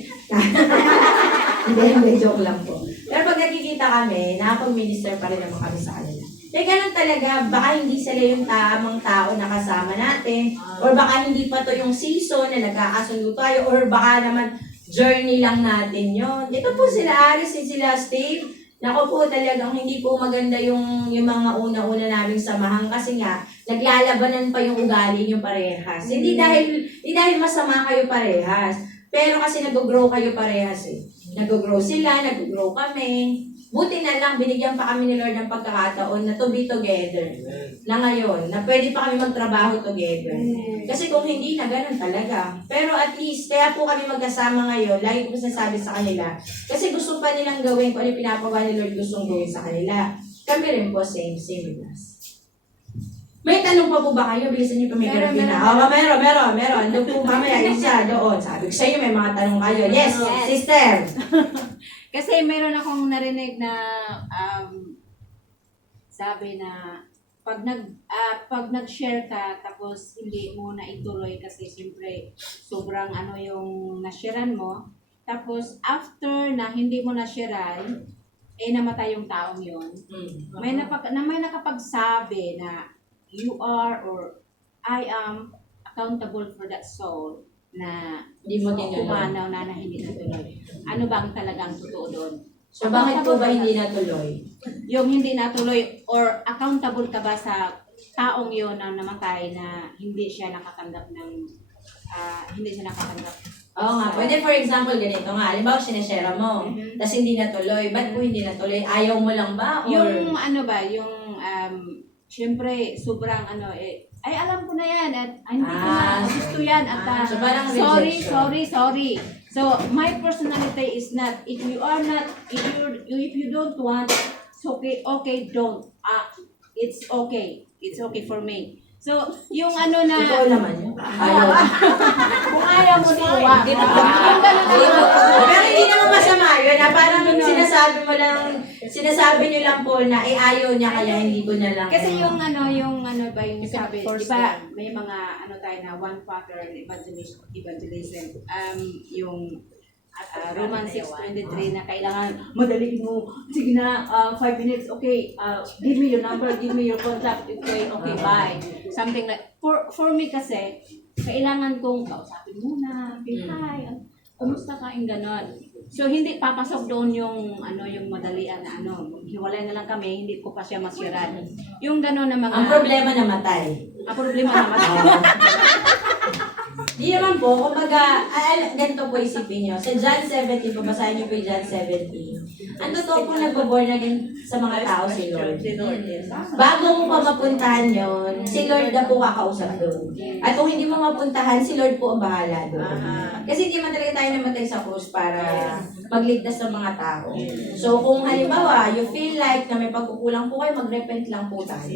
Hindi, joke lang po. Pero pag nakikita kami, nakapag-minister pa rin naman kami sa kanila. Kaya ganun talaga, baka hindi sila yung tamang tao na kasama natin, or baka hindi pa to yung season na nagkakasundo tayo, or baka naman journey lang natin yon. Ito po sila Aris, sila Steve. Naku po talagang hindi po maganda yung mga una-una naming samahan kasi nga, naglalabanan pa yung ugali yung parehas. Hindi dahil masama kayo parehas, pero kasi nag-grow kayo parehas eh. Nag-grow sila, nag-grow kami. buti na lang, binigyan pa kami ni Lord ng pagkakataon na to be together. Na ngayon, na pwede pa kami magtrabaho together. Kasi kung hindi na, ganun talaga. Pero at least, kaya po kami magkasama ngayon, lagi ko sinasabi sa kanila, kasi gusto pa nilang gawin kung ano yung pinapagawa ni Lord gustong gawin sa kanila. Kami rin po, same with us. May tanong pa po ba kayo? Bilisan niyo pa may Meron, garapin na. Meron. Doon po mamaya, isa doon. Sabi ko sa inyo, may mga tanong kayo. Yes, Yes. sister. Kasi mayroon akong narinig na sabi na pag nag-share ka tapos hindi mo na ituloy kasi siyempre sobrang ano yung na-sharean mo. Tapos after na hindi mo na-sharean, namatay yung taong yun. May nakapagsabi na you are or I am accountable for that soul na Hindi mo tinuloy. pumanaw na hindi natuloy. Ano ba ang talagang totoo doon? So, bakit po ba hindi natuloy? Yung hindi natuloy or accountable ka ba sa taong yon na namatay na hindi siya nakatanggap ng Oo nga, pwede for example, ganito nga. Halimbawa, sinashare mo, tapos hindi natuloy. Ba't po hindi natuloy? Ayaw mo lang ba? Or... yung ano ba, yung syempre sobrang ano ay alam ko na yan at hindi ko na gusto yan at so parang sorry. rejection. So my personality is not if you don't want okay don't it's okay for me. So yung ano na Totoo naman yun. Ayaw. kung ayaw mo di wag. Hindi Yung naman. ganun na yun. Pero hindi naman masama yun. Na parang sinasabi nyo lang po na ayaw niya kaya hindi ko na lang. Kasi yung ano ba yung You sabi, can force di ba them. may mga ano tayo na one pattern evangelism yung Romans 6:23 na kailangan madaliin mo. Sige na, 5 minutes, okay, give me your number, give me your contact, okay, bye. Something like, for me kasi, kailangan kong kausapin muna, hi, kumusta ka, yung ganon. So, hindi papasok doon yung madalian na hiwalay na lang kami, hindi ko pa siya masyaran. Yung ganon na mga... Ang problema namatay. Ang problema naman. Di naman po, kumbaga, ganito po isipin nyo. Sa John 17, babasahin nyo po yung John 17. Ang totoo po nagbo-born again sa mga tao si Lord. Bago mo pa mapuntahan yon, si Lord na po kakausap doon. At kung hindi mo mapuntahan, si Lord po ang bahala doon. Kasi hindi man talaga tayo namatay sa krus para magligtas ng mga tao. So kung halimbawa, you feel like na may pagkukulang po kayo, mag-repent lang po tayo.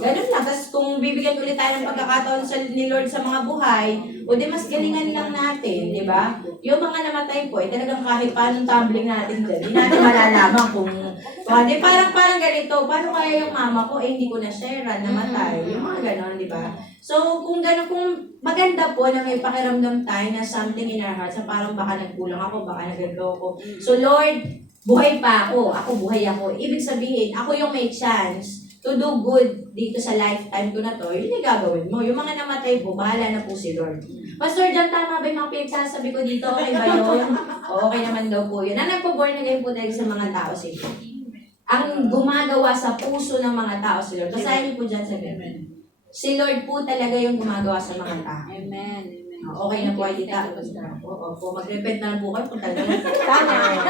Ganun lang. Tapos kung bibigyan ulit tayo ng pagkakataon ni Lord sa mga buhay, o di mas galingan lang natin, di ba? Yung mga namatay po, talagang kahit paano tumbling natin dyan, hindi natin malalaman kung di parang ganito, paano kaya yung mama ko, hindi ko na-share, namatay, yung mga ganon, di ba? So, kung maganda po na may pakiramdam tayo na something in our hearts, na parang baka nagkulang ako, baka nagagawa ko. So, Lord, buhay pa ako buhay ako. Ibig sabihin, ako yung may chance to do good dito sa lifetime ko na to, yun yung gagawin mo. Yung mga namatay po, bahala na po si Lord. Pastor John, tama ba yung mga pinagsasabi ko dito? Okay ba yun? O, okay naman daw po yun. Na nagpo-born again po talaga sa mga tao si Lord. Ang gumagawa sa puso ng mga tao si Lord. Basahin niyo po dyan sa Amen. Si Lord po talaga yung gumagawa sa mga tao. Amen. Okay na po, Alita. Opo, mag-repent na lang po kayo kung talagang tama.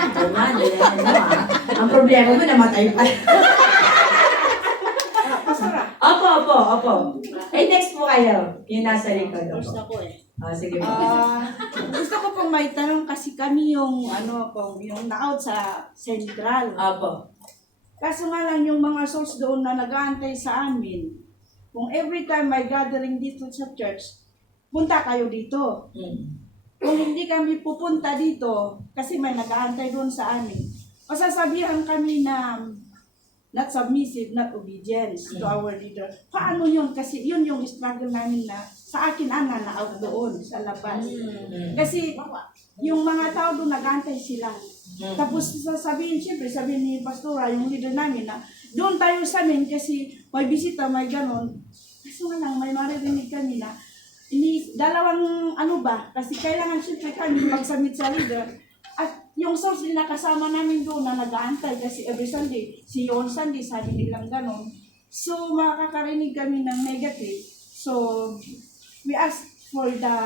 Ang problema mo, namatay pa. Opo. Next po kayo. Yung nasa likod. First ako Sige po. Gusto ko pong may tanong kasi kami yung yung na-out sa Central. Opo. Kaso nga lang yung mga souls doon na nag-aantay sa amin, kung every time may gathering dito sa church, punta kayo dito. Kung hindi kami pupunta dito, kasi may nag-aantay doon sa amin, masasabihan kami na not submissive, not obedience to our leader. Paano yun? Kasi yun yung struggle namin na sa akin, na-out doon sa labas. Kasi yung mga tao doon, nag-aantay sila. Tapos sabihin ni Pastora, yung leader namin na doon tayo sa amin kasi may bisita, may ganon. Kasi nga lang, may maririnig kami na dalawang kasi kailangan siyempre kami mag-submit sa leader. At yung source din nakasama namin doon na nag-aantay kasi every Sunday, on Sunday, sabi nilang ganon. So, makakarinig kami ng negative. So, we ask for the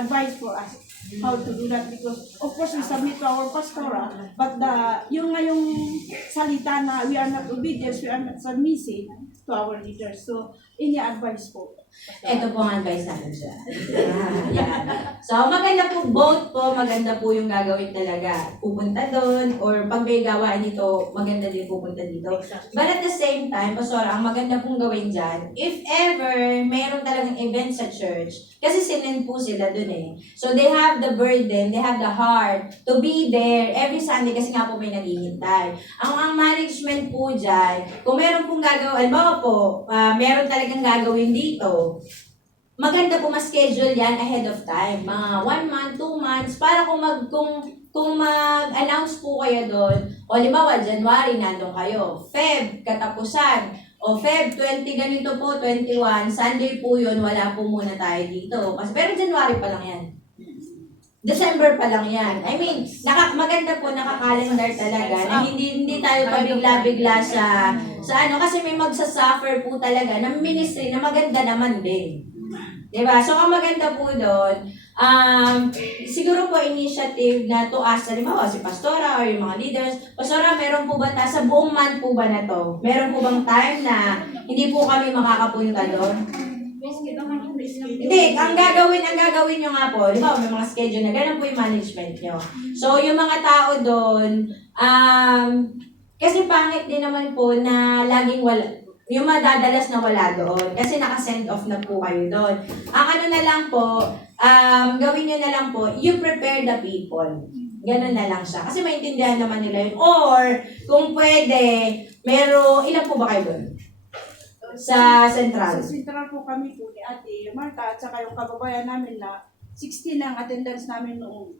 advice for us. how to do that because of course we submit to our pastora, but yung ngayong salita na we are not obedient, we are not submissive to our leaders. So, ini-advise po. Ito po ang advice natin siya. Yan. So, maganda po, both po, maganda po yung gagawin talaga. Pupunta doon, or pag may gawaan dito, maganda din pupunta dito. But at the same time, Pastora, ang maganda pong gawin dyan, if ever mayroon talagang event sa church, kasi sinend po sila doon eh. So, they have the burden, they have the heart to be there every Sunday kasi nga po may naghihintay. Ang management po dyan, kung meron pong gagawin, albawa po, meron talagang gagawin dito, maganda po ma-schedule yan ahead of time. Mga 1 month, 2 months, para kung mag-announce po kayo doon, o limawa, January, nandun kayo. Feb, katapusan. O Feb, 20 ganito po, 21, Sunday po yun, wala po muna tayo dito. Kasi, pero January pa lang yan. December pa lang yan. I mean, maganda po nakakalendar talaga na hindi tayo pabigla-bigla sa ano kasi may magsasuffer po talaga ng ministry na maganda naman din. Diba? So, ang maganda po doon, siguro po initiative na to ask, halimbawa si Pastora or yung mga leaders, Pastora, meron po ba sa buong month po ba na to? Meron po bang time na hindi po kami makakapunta doon? Hindi, ang gagawin nyo nga po, di ba, may mga schedule na ganun po yung management nyo. So, yung mga tao doon, kasi pangit din naman po na laging wala, yung madadalas na wala doon. Kasi naka-send off na po kayo doon. Ang ano na lang po, gawin nyo na lang po, you prepare the people. Ganun na lang siya. Kasi maintindihan naman nila yun. Or, kung pwede, ilan po ba kayo doon? Sa Central. Sa Central po kami po ni Ate Marta at saka yung kababayan namin na 16 ang attendance namin noon.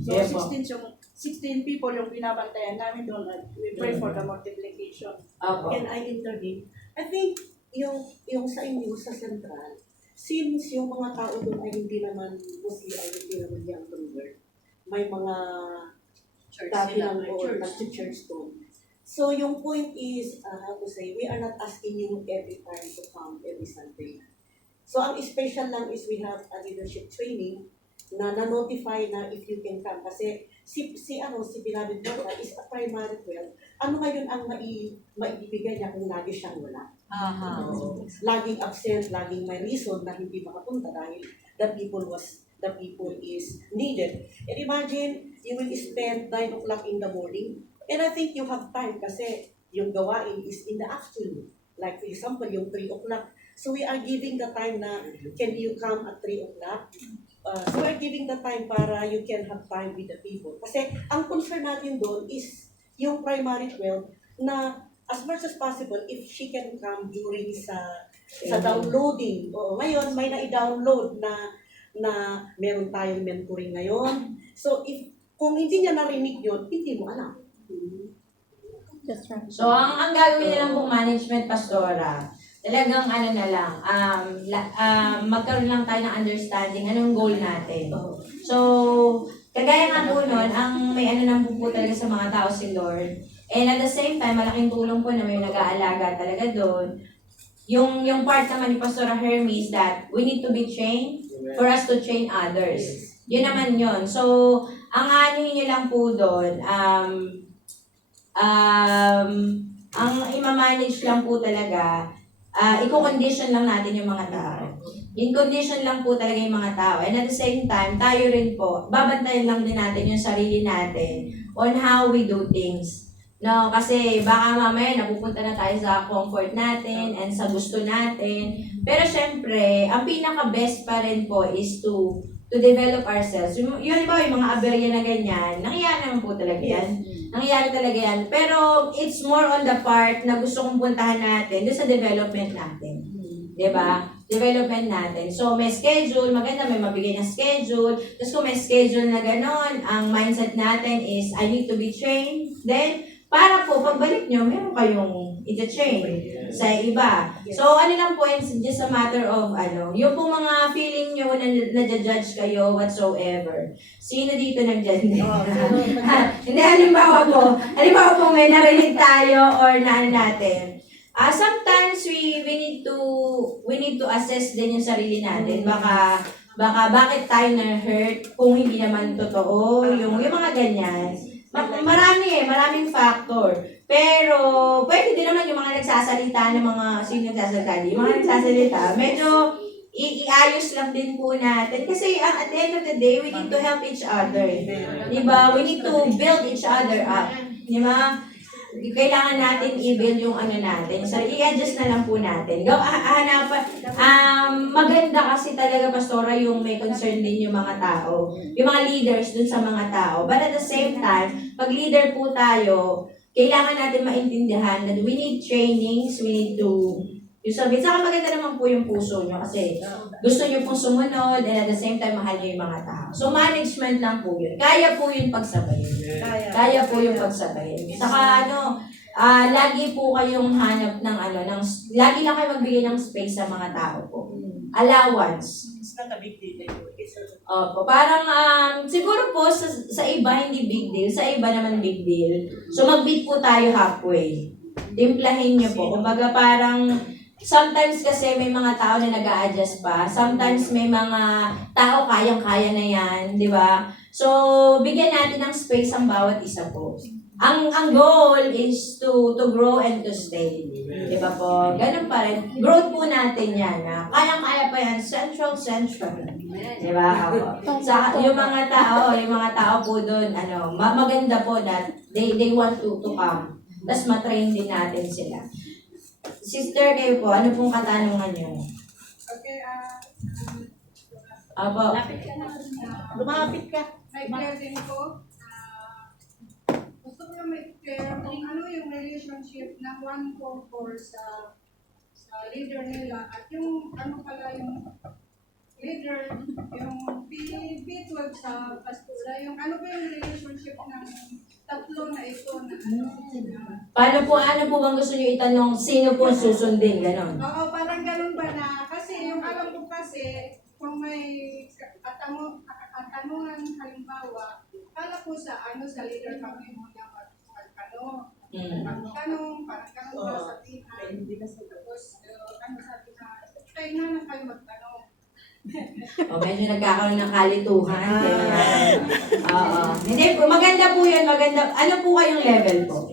So, Yeah, po. 16 people yung binabantayan namin doon at we pray for the multiplication. Opo. Can I intervene? I think yung sa inyo sa Central, since yung mga tao doon ay hindi naman mostly ay hindi naman young convert, may mga dati lang o nag-church doon. So yung point is, how to say, we are not asking you every time to come every Sunday. So ang special lang is we have a leadership training na na-notify na if you can come. Kasi si Beloved Daughter is a primary 12. Ano ngayon ang maibibigay niya kung lagi siyang wala? Laging absent, laging may reason na hindi makapunta dahil the people is needed. And imagine, you will spend 9 o'clock in the morning. And I think you have time kasi yung gawain is in the afternoon. Like for example, yung 3 o'clock. So we are giving the time na, can you come at 3 o'clock? So we are giving the time para you can have time with the people. Kasi ang concern natin doon is yung primary 12 na as much as possible, if she can come during sa downloading. O ngayon, may na-download na meron tayong mentoring ngayon. So kung hindi niya narinig yun, hindi mo alam. That's right. So, ang gagawin nilang pong management, Pastora, talagang ano na lang, magkaroon lang tayo ng understanding anong goal natin. So, kagaya nga po nun, ang may ano lang po talaga sa mga tao si Lord. And at the same time, malaking tulong po na may nag-aalaga talaga doon. Yung part naman ni Pastora Hermes that we need to be trained for us to train others. Yun naman yun. So, ang anuhin nyo lang po doon, ang ima-manage lang po talaga, i-condition lang natin yung mga tao. In-condition lang po talaga yung mga tao. And at the same time, tayo rin po, babantayan lang din natin yung sarili natin on how we do things. No, kasi baka mamaya napupunta na tayo sa comfort natin and sa gusto natin. Pero syempre, ang pinaka-best pa rin po is to develop ourselves. Yun ba, yung mga aberya na ganyan, nangyayari naman po talaga yan. Nangyayari talaga yan. Pero it's more on the part na gusto kong puntahan natin doon sa development natin. Diba? Development natin. So, may schedule, maganda, may mabigay na schedule. Tapos kung may schedule na ganon, ang mindset natin is, I need to be trained. Then, para po, pagbalik nyo, meron kayong ita-train sa iba. So, ano lang po, it's just a matter of, yung pong mga feeling nyo na nadja-judge kayo, whatsoever. Sino dito nag-judge? Hindi, halimbawa po, may narinig tayo or na natin. Sometimes we need to assess din yung sarili natin. Baka bakit tayo na-hurt kung hindi naman totoo, yung mga ganyan. Maraming factor. Pero, pwede din naman yung mga nagsasalita ng mga, sino nagsasalita? Yung mga nagsasalita, medyo iayos lang din po natin. Kasi at the end of the day, we need to help each other. Diba? We need to build each other up. Diba? Kailangan natin i-build yung ano natin. So, i-adjust na lang po natin. Hanapan. Maganda kasi talaga, Pastora, yung may concern din yung mga tao. Yung mga leaders dun sa mga tao. But at the same time, pag leader po tayo, kailangan natin maintindihan that we need trainings, we need to yung sabihin. Saka maganda naman po yung puso nyo kasi gusto nyo pong sumunod and at the same time mahal nyo yung mga tao. So management lang po yun. Kaya po yung pagsabayin. Kaya po yung pagsabayin. Saka lagi po kayong hanap ng lagi lang kayo magbigay ng space sa mga tao po. Allowance. It's not a big deal. Opo, parang siguro po sa iba hindi big deal, sa iba naman big deal. So mag-beat po tayo halfway. Timplahin niyo po. Kumbaga parang sometimes kasi may mga tao na nag-a-adjust pa. Sometimes may mga tao kayang-kaya na yan, di ba? So bigyan natin ng space ang bawat isa po. Ang goal is to grow and to stay. Di ba po? Ganun pa rin. Growth po natin yan. Kayang-kaya pa yan. Central. Di ba? Sa yung mga tao po doon, maganda po that they want to come. Tapos matrain din natin sila. Sister, kayo po, ano pong katanungan niyo? Okay, Apo. Lumapit ka. may clear din ko. Gusto ko lang may clear kung ano yung relationship ng 144 sa leader nila at yung ano pala yung leader, yung P12 sa pastora, yung ano ba yung relationship ng tatlo na ito na Ano po bang gusto niyo itanong? Sino po susundin? Ganon. Oo, parang ganun ba na? Kasi yung alam ko kasi, kung may katanungan halimbawa, kala ko sa leader kami muna magtanong. Magtanong, parang ganun ba sabihan. Tapos, sabi na, kayo na kayo magtanong. Medyo nagkakaroon ng kalituhan. Oo. Hindi po, maganda po yun. Maganda. Ano po kayong level po?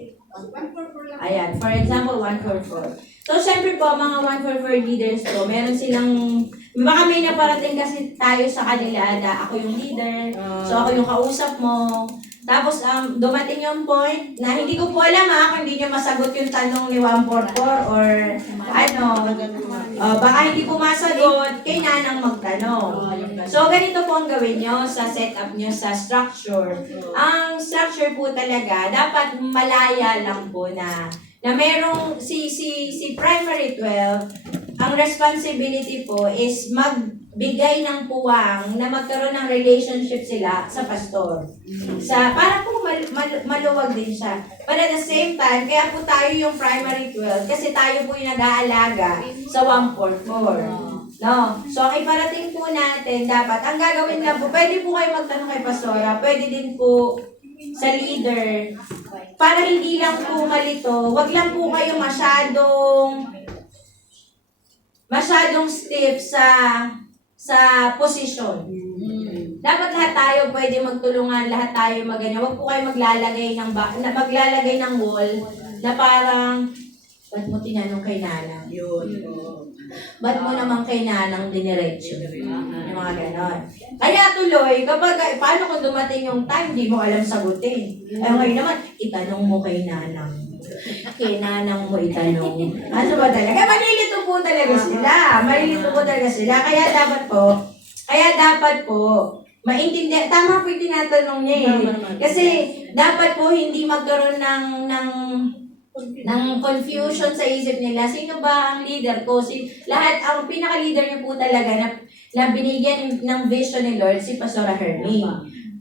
144 lang. Ayan, for example, 144. So, syempre po, mga 144 leaders po, meron silang, baka may naparating kasi tayo sa kanila na ako yung leader, so ako yung kausap mo. Tapos, dumating yung point na hindi ko po alam kung hindi nyo masagot yung tanong ni 144 or baka hindi po masagot, kay nanang magtanong. So, ganito po ang gawin nyo sa setup nyo sa structure. Ang structure po talaga, dapat malaya lang po na merong si primary 12, ang responsibility po is magbigay ng puwang na magkaroon ng relationship sila sa pastor. Para po maluwag din siya. But at the same time, kaya po tayo yung primary 12 kasi tayo po yung nag-aalaga sa 144. No? So, ang iparating po natin, dapat, ang gagawin lang po, pwede po kayo magtanong kay pastora, pwede din po sa leader, para hindi lang po malito, wag lang po kayo masyadong stiff sa posisyon. Dapat lahat tayo pwede magtulungan, lahat tayo magganyan. Wag po kayo maglalagay ng wall na parang, ba't mo tinanong kay nanang? Ba't mo naman kay nanang diniretso? Yung mga ganon. Kaya tuloy, paano kung dumating yung time, di mo alam sagutin. Ngayon naman, itanong mo kay nanang. Kay nanang mo itanong. Ano ba talaga? Malilito po talaga sila. Kaya dapat po, maintindihan. Tama po yung tinatanong niya Kasi dapat po hindi magkaroon ng confusion sa isip nila. Sino ba ang leader ko? Ang pinaka-leader niyo po talaga na binigyan ng vision ni Lord, si Pastor Hermie.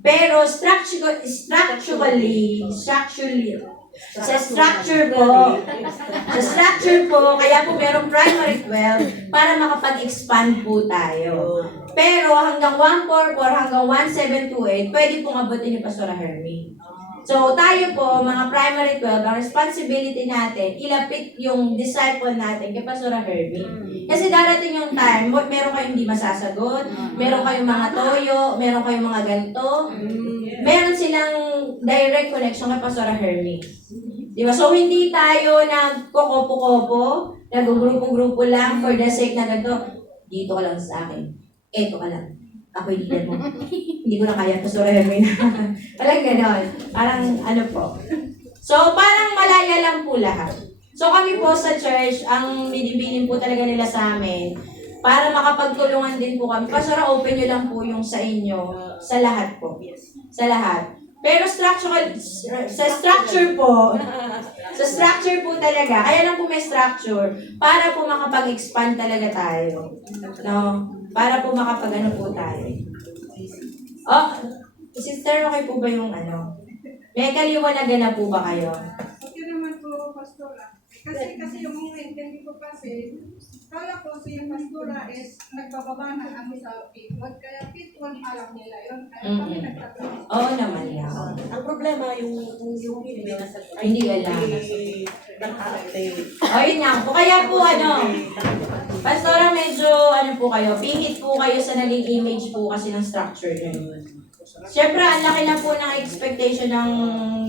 Pero structurally, sa structure po, kaya po merong primary 12 para makapag-expand po tayo. Pero hanggang 144, hanggang 1728, pwede pong abutin ni Pastor Hermie. So, tayo po, mga primary 12, ang responsibility natin, ilapit yung disciple natin kay Pastor Herbie. Kasi darating yung time, meron kayong hindi masasagot, meron kayong mga toyo, meron kayong mga ganito, meron silang direct connection kay Pastor Herbie. Di ba? So, hindi tayo nagkokopo-kopo, nag-grupo-grupo lang for the sake na ganito, dito ka lang sa akin, eto ka lang. Ako'y leader mo. Hindi ko na kaya to, sorry, Hermine. Parang ganon. Parang ano po. So, parang malaya lang po lahat. So, kami po sa church, ang binibilin po talaga nila sa amin, para makapagtulungan din po kami. Pastor, open nyo lang po yung sa inyo, sa lahat po. Sa lahat. Pero sa structure po talaga, kaya lang po may structure, para po makapag-expand talaga tayo. No? Para po makapag-ano po tayo. Oh, sister, okay po ba yung ano? May kaliwanagan na po ba kayo? Okay naman po, Pastora. Kasi yung mga intindi ko kasi, kala ko si Pastora is nagbababa na kami sa pitwad. Kaya pitwad alam nila yun. Kaya kami nagtatanong. Oo naman yan. Ang problema, yung email, Ay, hindi alam. nag-ate. O, yun nga po. Kaya po, Pastora, medyo, po kayo, pingit po kayo sa naging image po kasi ng structure nyo. Siyempre, ang laki na po ng expectation ng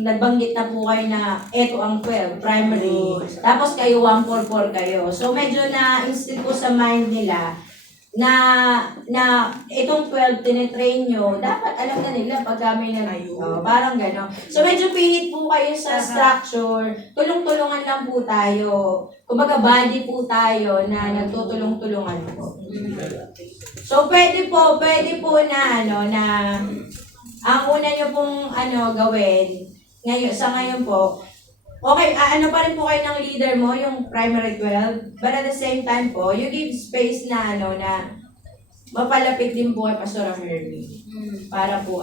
nagbanggit na po kayo na eto ang 12, primary. Tapos kayo 144 kayo. So, medyo na-instill po sa mind nila na itong 12 tinitrain nyo, dapat alam na nila pag kami na parang gano'n. So, medyo pingit po kayo sa structure. Tulong-tulungan lang po tayo. Kumbaga, body po tayo na nagtutulong-tulungan po. So, pwede po na ang una nyo pong gawin, sa ngayon po, okay, pa rin po kayo ng leader mo, yung primary 12, but at the same time po, you give space na na mapalapit din po kay Pastor Herbie. Para po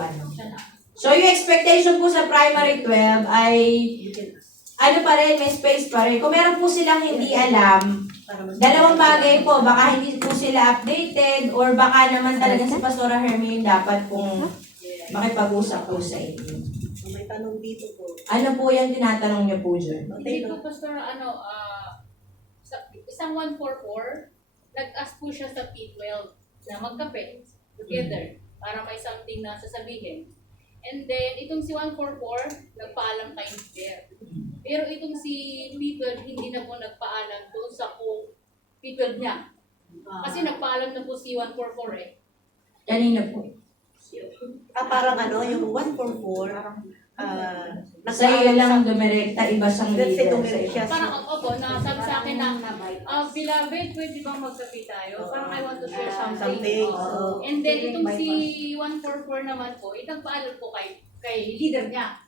So, yung expectation po sa primary 12 ay, pa rin, may space pa rin. Kung meron po silang hindi alam, dalawang bagay po, baka hindi po sila updated or baka naman talaga si Pastora Hermine dapat pong makipag-usap po sa inyo. May tanong dito po. Ano po yung tinatanong niyo po dyan? Hindi po, Pastor, sa isang 144, nag-ask po siya sa P12 na magkape together para may something na sasabihin. And then, itong si 144, nagpaalam kay leader. Pero itong si P12, hindi na po nagpaalam doon sa P12 niya. Kasi nagpaalam na po si 144 eh. Kanina po. Parang yung 144, Sa iyo lang dumirekta, iba siyang Let's say, leader. dumiretso siya. Parang nasabi sa akin na, beloved, pwede bang magkape tayo? Parang I want to share something. Oo. And then, itong si 144 naman po, itagpaalam po kay leader niya.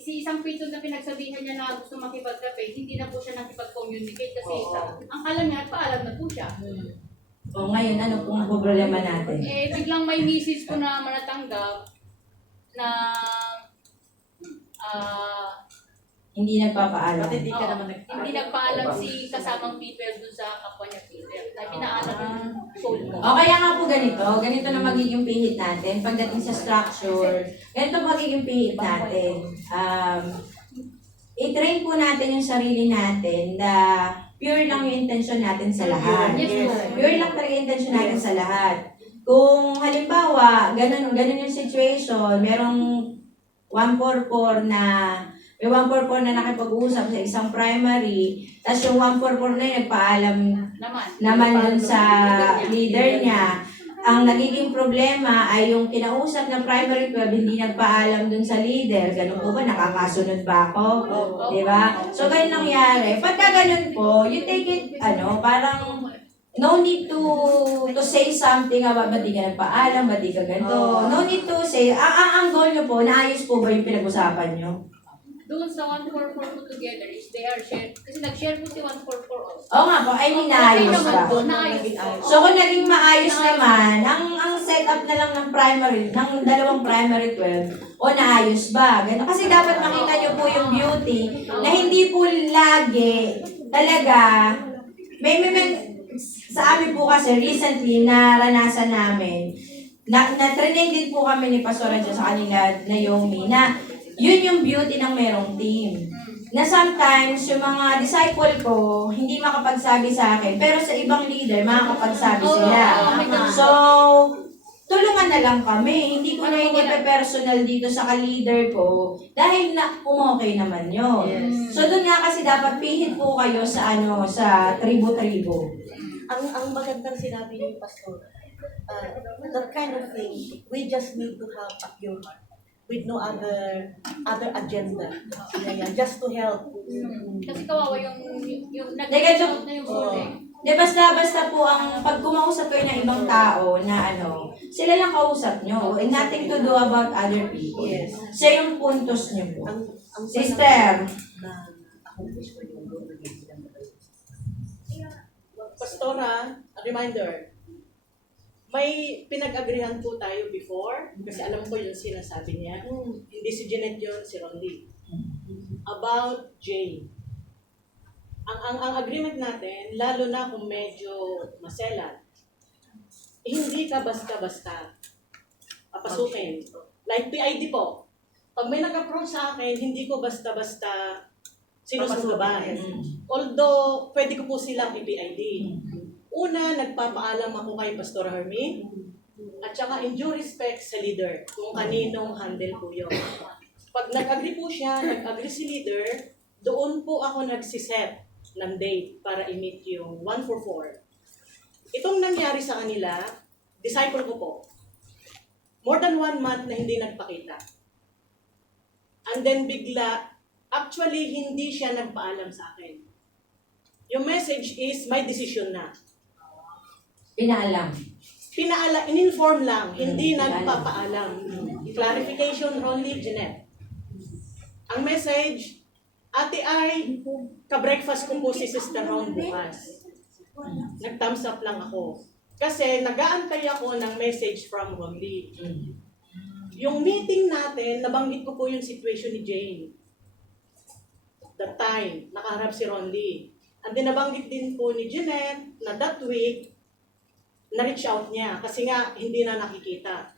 Si isang pito na pinagsabihan niya na gusto makipagkape, hindi na po siya nakipag-communicate kasi ang alam niya, nagpaalam na po siya. O ngayon, ano pong problema natin? Biglang may message ko na manatanggap na Hindi nagpapaalam. Hindi ka Oo. naman Hindi nagpaalam si kasamang P12 dun sa kapwa niya P12. Na pinaalam yung soul mo. O kaya nga po ganito na magiging pihit natin pagdating sa structure. Ganito magiging pihit natin. I-train po natin yung sarili natin na pure lang yung intention natin sa lahat. Yes, po. Pure lang talaga yung intention natin sa lahat. Kung halimbawa, ganun yung situation, merong 144 may 144 na nakipag-uusap sa isang primary, tapos yung 144 na yun nagpaalam naman dun sa leader niya. Ang nagiging problema ay yung kinausap na primary 12 hindi nagpaalam dun sa leader. Ganun po ba? Nakakasunod ba ako? Di ba? So, ganun nangyari. Pagka ganun po, you take it, parang no need to say something about ba't di ka nagpaalam, ba't di ka ganito. No need to say, ang goal nyo po, naayos po ba yung pinag-usapan nyo? Doon sa 144 po together is they are shared. Kasi nag-share po si 144 also. Oo nga po, I mean naayos ba? Naayos po. So kung naging maayos naman, ang setup na lang ng dalawang primary 12, naayos ba? Ganun. Kasi dapat makita nyo po yung beauty na hindi po lagi talaga, may sa amin po kasi recently naranasan namin, na-train din po kami ni Pastor Adjo sa kanila, Naomi, na yun yung beauty ng merong team. Na sometimes, yung mga disciple ko, hindi makapagsabi sa akin, pero sa ibang leader, makakapagsabi sila. So, tulungan na lang kami. Hindi ko na personal dito sa ka-leader ko dahil na okay naman yun. So, doon nga kasi dapat pihit po kayo sa sa tribo-tribo. Ang magandang sinabi ni Pastor, that kind of thing, we just need to have a pure heart with no other agenda. Yeah, just to help. Kasi kawawa yung Teka, nag-out na yung project. Di basta po ang pag kumausap kayo ng ibang tao na sila lang kausap nyo. And nothing to do about other people. Yes. Siya yung puntos nyo po. Ang Sister. na accomplish ko yung goal na sila. Pastora, a reminder, may pinag-agrihan po tayo before, kasi alam ko yung sinasabi niya. Hindi si Jeanette yun, si Rondy. About Jane. Ang agreement natin, lalo na kung medyo maselan, hindi ka basta-basta papasukin. Like PID po. Pag may nag-approach sa akin, hindi ko basta-basta sinusungaban. Although, pwede ko po silang i-PID. Una, nagpapaalam ako kay Pastor Hermie, at saka in due respect sa leader, kung kaninong handle po yun. Pag nag-agree po siya, nag-agree si leader, doon po ako nagsiset ng date para i-meet yung 144. Itong nangyari sa kanila, disciple ko po, more than 1 month na hindi nagpakita. And then bigla, actually hindi siya nagpaalam sa akin. Yung message is, may decision na. Pinaalam. In-inform lang, hindi Pinaalam. nagpapaalam. Clarification, Ronly, Jeanette. Ang message, Ate Ay, ka-breakfast ko po si Sister Ron bukas. Nag-thumbs up lang ako. Kasi nag-aantay ako ng message from Ronly. Yung meeting natin, nabanggit ko po yung situation ni Jane. That time, nakaharap si Ronly. And then nabanggit din po ni Jeanette na that week, na-reach out niya kasi nga hindi na nakikita.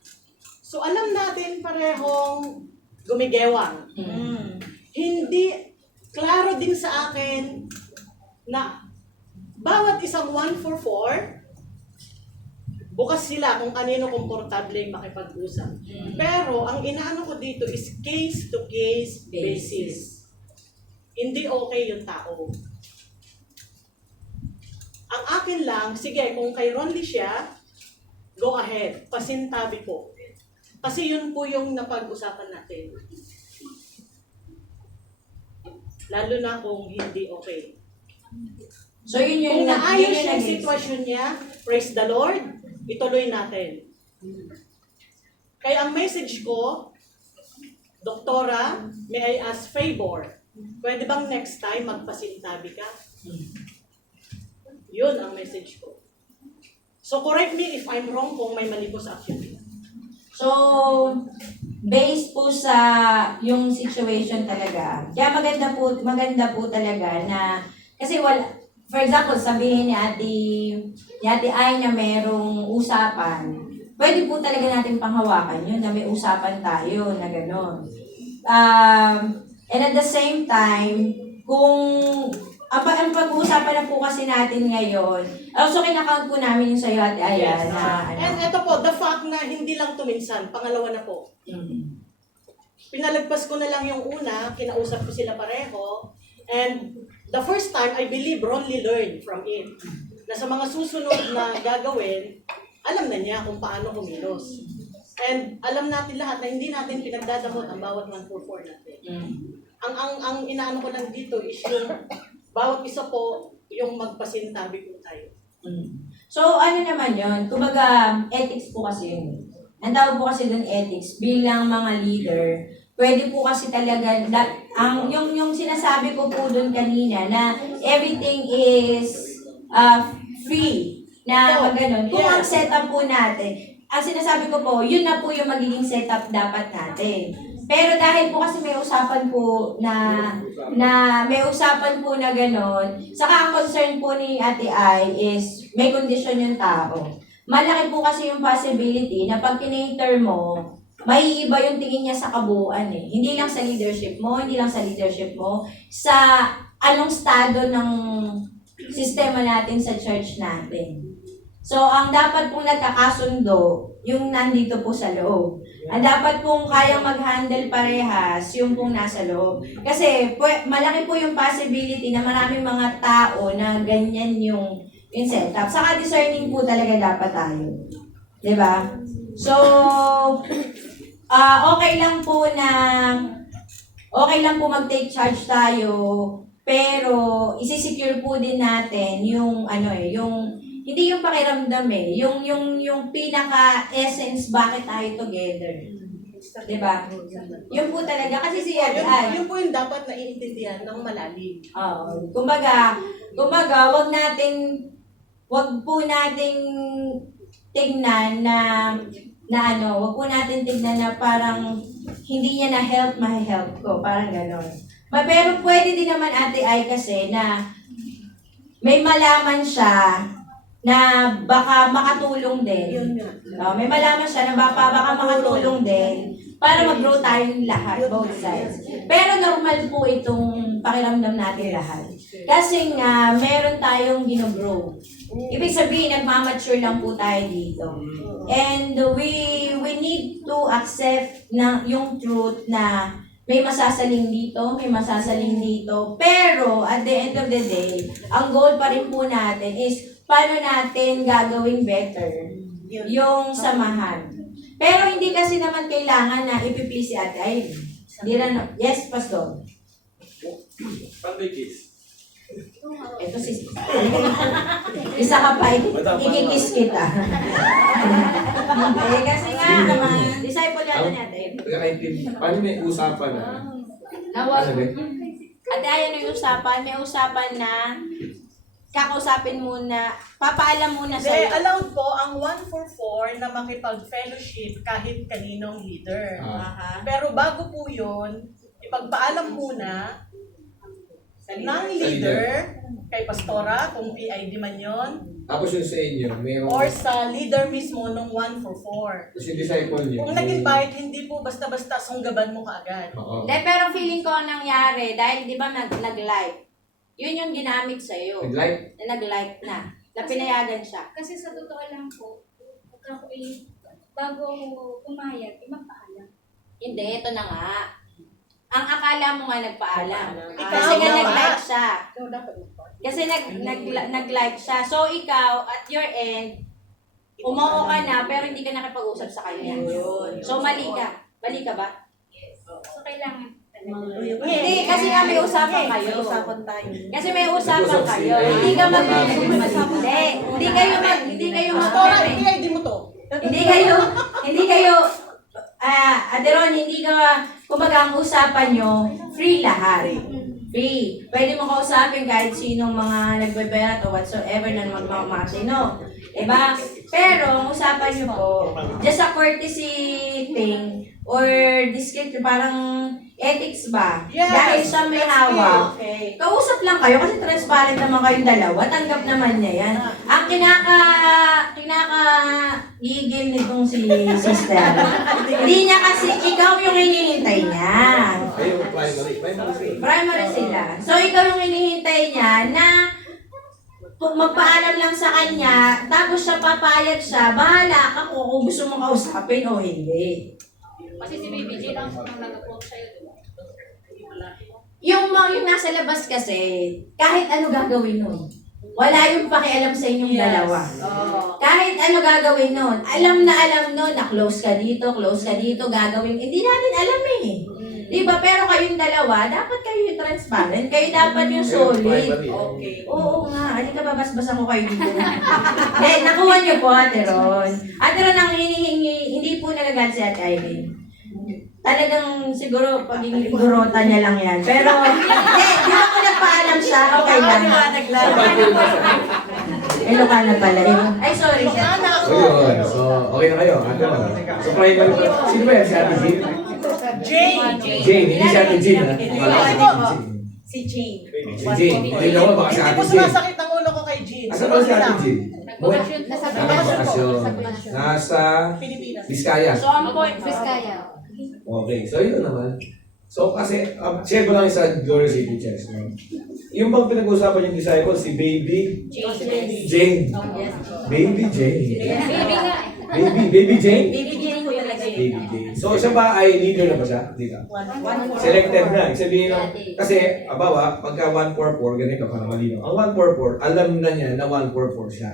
So alam natin parehong gumigewang. Hindi, klaro din sa akin na bawat isang 144, bukas sila kung kanino komportable makipag-usap. Pero ang inaano ko dito is case-to-case basis. Hindi okay yung tao. Ang akin lang, sige, kung kay Ronly siya, go ahead, pasintabi po. Kasi yun po yung napag-usapan natin. Lalo na kung hindi okay. So yun yung Kung naayos yun yung sitwasyon niya, praise the Lord, ituloy natin. Kaya ang message ko, Doktora, may I ask favor? Pwede bang next time magpasintabi ka? Yun ang message ko. So correct me if I'm wrong kung may mali ko sa action. So, based po sa yung situation talaga, kaya maganda po talaga na, kasi for example, sabihin ni Ate Ay na merong usapan, pwede po talaga natin panghawakan yun, na may usapan tayo na gano'n. And at the same time, kung ang pag-uusapan na po kasi natin ngayon, also kinakount po namin yung sa'yo, Ate Aya, Yes. na And ito po, the fact na hindi lang tuminsan, pangalawa na po. Pinalagpas ko na lang yung una, kinausap ko sila pareho, and the first time, I believe Ronly learned from it. Na sa mga susunod na gagawin, alam na niya kung paano kumilos. And alam natin lahat na hindi natin pinagdadamot ang bawat 144 natin. Ang inaano ko lang dito is yung bawat isa po yung magpasintabi po tayo. So, ano naman yun? Kumbaga, ethics po kasi yun. Ang tawag po kasi doon ethics, bilang mga leader, pwede po kasi talaga, yung sinasabi ko po doon kanina, na everything is free, na ganun. Kung ang setup po natin, ang sinasabi ko po, yun na po yung magiging setup dapat natin. Pero dahil po kasi may usapan po na gano'n, saka ang concern po ni Ate Ay is may kondisyon yung tao. malaki po kasi yung possibility na pag kinater mo, may iba yung tingin niya sa kabuuan eh. Hindi lang sa leadership mo, sa anong estado ng sistema natin sa church natin. So, ang dapat pong nagkakasundo, yung nandito po sa loob. Ang dapat pong kayang mag-handle parehas, yung pong nasa loob. Kasi malaki po yung possibility na maraming mga tao na ganyan yung setup. Saka discerning po talaga dapat tayo. 'Di ba? So, okay lang po mag-take charge tayo, pero isi-secure po din natin yung hindi yung pakiramdam yung pinaka-essence bakit tayo together. 'Di ba? Yun po talaga kasi si Yun po yung dapat naiintindihan ng malalim. Kumbaga, wag po nating tingnan wag po natin tingnan na parang hindi niya na-help, ma-help ko. Parang gano'n. Pero pwede din naman Ate Ay kasi na may malaman siya na baka makatulong din. Yun nga. May malaman siya na baka makatulong din para mag-grow tayong lahat, both sides. Pero normal po itong pakiramdam natin lahat. Kasi nga, meron tayong gino-grow. Ibig sabihin, nagmamature lang po tayo dito. And we need to accept na yung truth na may masasaling dito, Pero, at the end of the day, ang goal pa rin po natin is paano natin gagawing better yung samahan. Pero hindi kasi naman kailangan na ipiplease si Ate Irene. Hindi na, yes, Pastor. Sunday kiss. Ito si isa ka pa, ikikiss kita. Kasi nga, naman, disciple yata ni Ate Irene. Pagkakaintindi. Paano may usapan na? Nawag. Ano Ate Irene, yung usapan, may usapan na kakausapin muna, papaalam muna Hindi, sa'yo. allowed po ang 144 na makipag-fellowship kahit kaninong leader. Aha. Pero bago po yun, ipagpaalam muna ng leader kay pastora, kung PID man yun, Tapos yung sa inyo, mayroong... or sa leader mismo ng 144. Tapos yung disciple niyo. Kung nag-invite, hindi po basta-basta sunggaban mo kaagad. Oo. Hindi, pero feeling ko ang nangyari, dahil di ba nag-like, yun yung ginamit sa'yo. Nag-like? Na nag-like na pinayagan siya. Kasi sa totoo lang po, pagka ako bago pumayag, magpaalam. Hindi, ito na nga. Ang akala mo nga nagpaalam. Ikaw Kasi nga naman. nag-like siya. Kasi nag-like siya. So, ikaw, at your end, umuo ka na, pero hindi ka nakipag-usap sa kanya. So, mali ka. Mali ka ba? So, kailangan talaga. Hindi, kasi nga may usapan kayo. Usapan tayo. Kasi may usapan kayo. Hindi ka hindi kayo Pastora, PID mo to. hindi kayo, Aderon, hindi ka, kumbaga ang usapan nyo, free lahat. Free. Pwede mo kausapin kahit sinong mga nagbeberat o whatsoever na magmamatino. Diba? Pero, ang usapan nyo po, just a courtesy thing, or discreet, parang ethics ba? Yes, Dahil siya may that's hawak. Okay. Kausap lang kayo kasi transparent naman kayong dalawa. Tanggap naman niya yan. Ang gigil nitong si sister. Hindi niya kasi, ikaw yung hinihintay niya. Ayun, primary. Primary sila. So, ikaw yung hinihintay niya na kung magpaalam lang sa kanya, tapos siya papayag siya, bahala ka kung gusto mong kausapin o hindi. Kasi si Baby J lang ang nag-approach sa'yo, di ba? Yung nasa labas kasi, kahit ano gagawin nun, wala yung pakialam sa inyong dalawa. Kahit ano gagawin nun, alam nun na close ka dito, gagawin. Hindi natin alam eh. Diba? Pero kayong dalawa, dapat kayo yung transparent. Kayo dapat yung solid. Okay. Oo nga. Halika, babasbasan ko kayo dito. Nakuha niyo po, Ate Ron. Ate Ron, ang hinihingi, hindi po nalagaan si Ate Irene. Talagang siguro pagiging igorota niya lang yan. Pero, di ba ko nagpaalam siya, okay lang. Ilocana pala. Ay, sorry. So yun. So, okay na kayo. Ano? So, primary. Sino ba yan? Si Ate Jean? Jane. Hindi si Ate Jean, ha? Si Jane. Si Jane. Hindi naman baka si Hindi Ate po Jean. sumasakit ang ulo ko kay Jean. Asa ba si Ate Jean? Bakasyon po. Nasa bakasyon. Nasa Pilipinas. Biskaya. So, ang point, Biskaya. Okay, so yun naman. So kasi, share ko lang sa Glory City Church. No? Yung bang pinag-uusapan yung disciple, si Baby Jane. Baby Jane. Baby nga. Baby Jane? Baby Jane po talaga yun. Baby Jane. So siya ba ay leader na ba siya? Hindi ka. Selected na. Ibig sabihin lang, kasi, abawa, pagka 144, ganito para malinaw. Ang 144, alam na niya na 144 siya.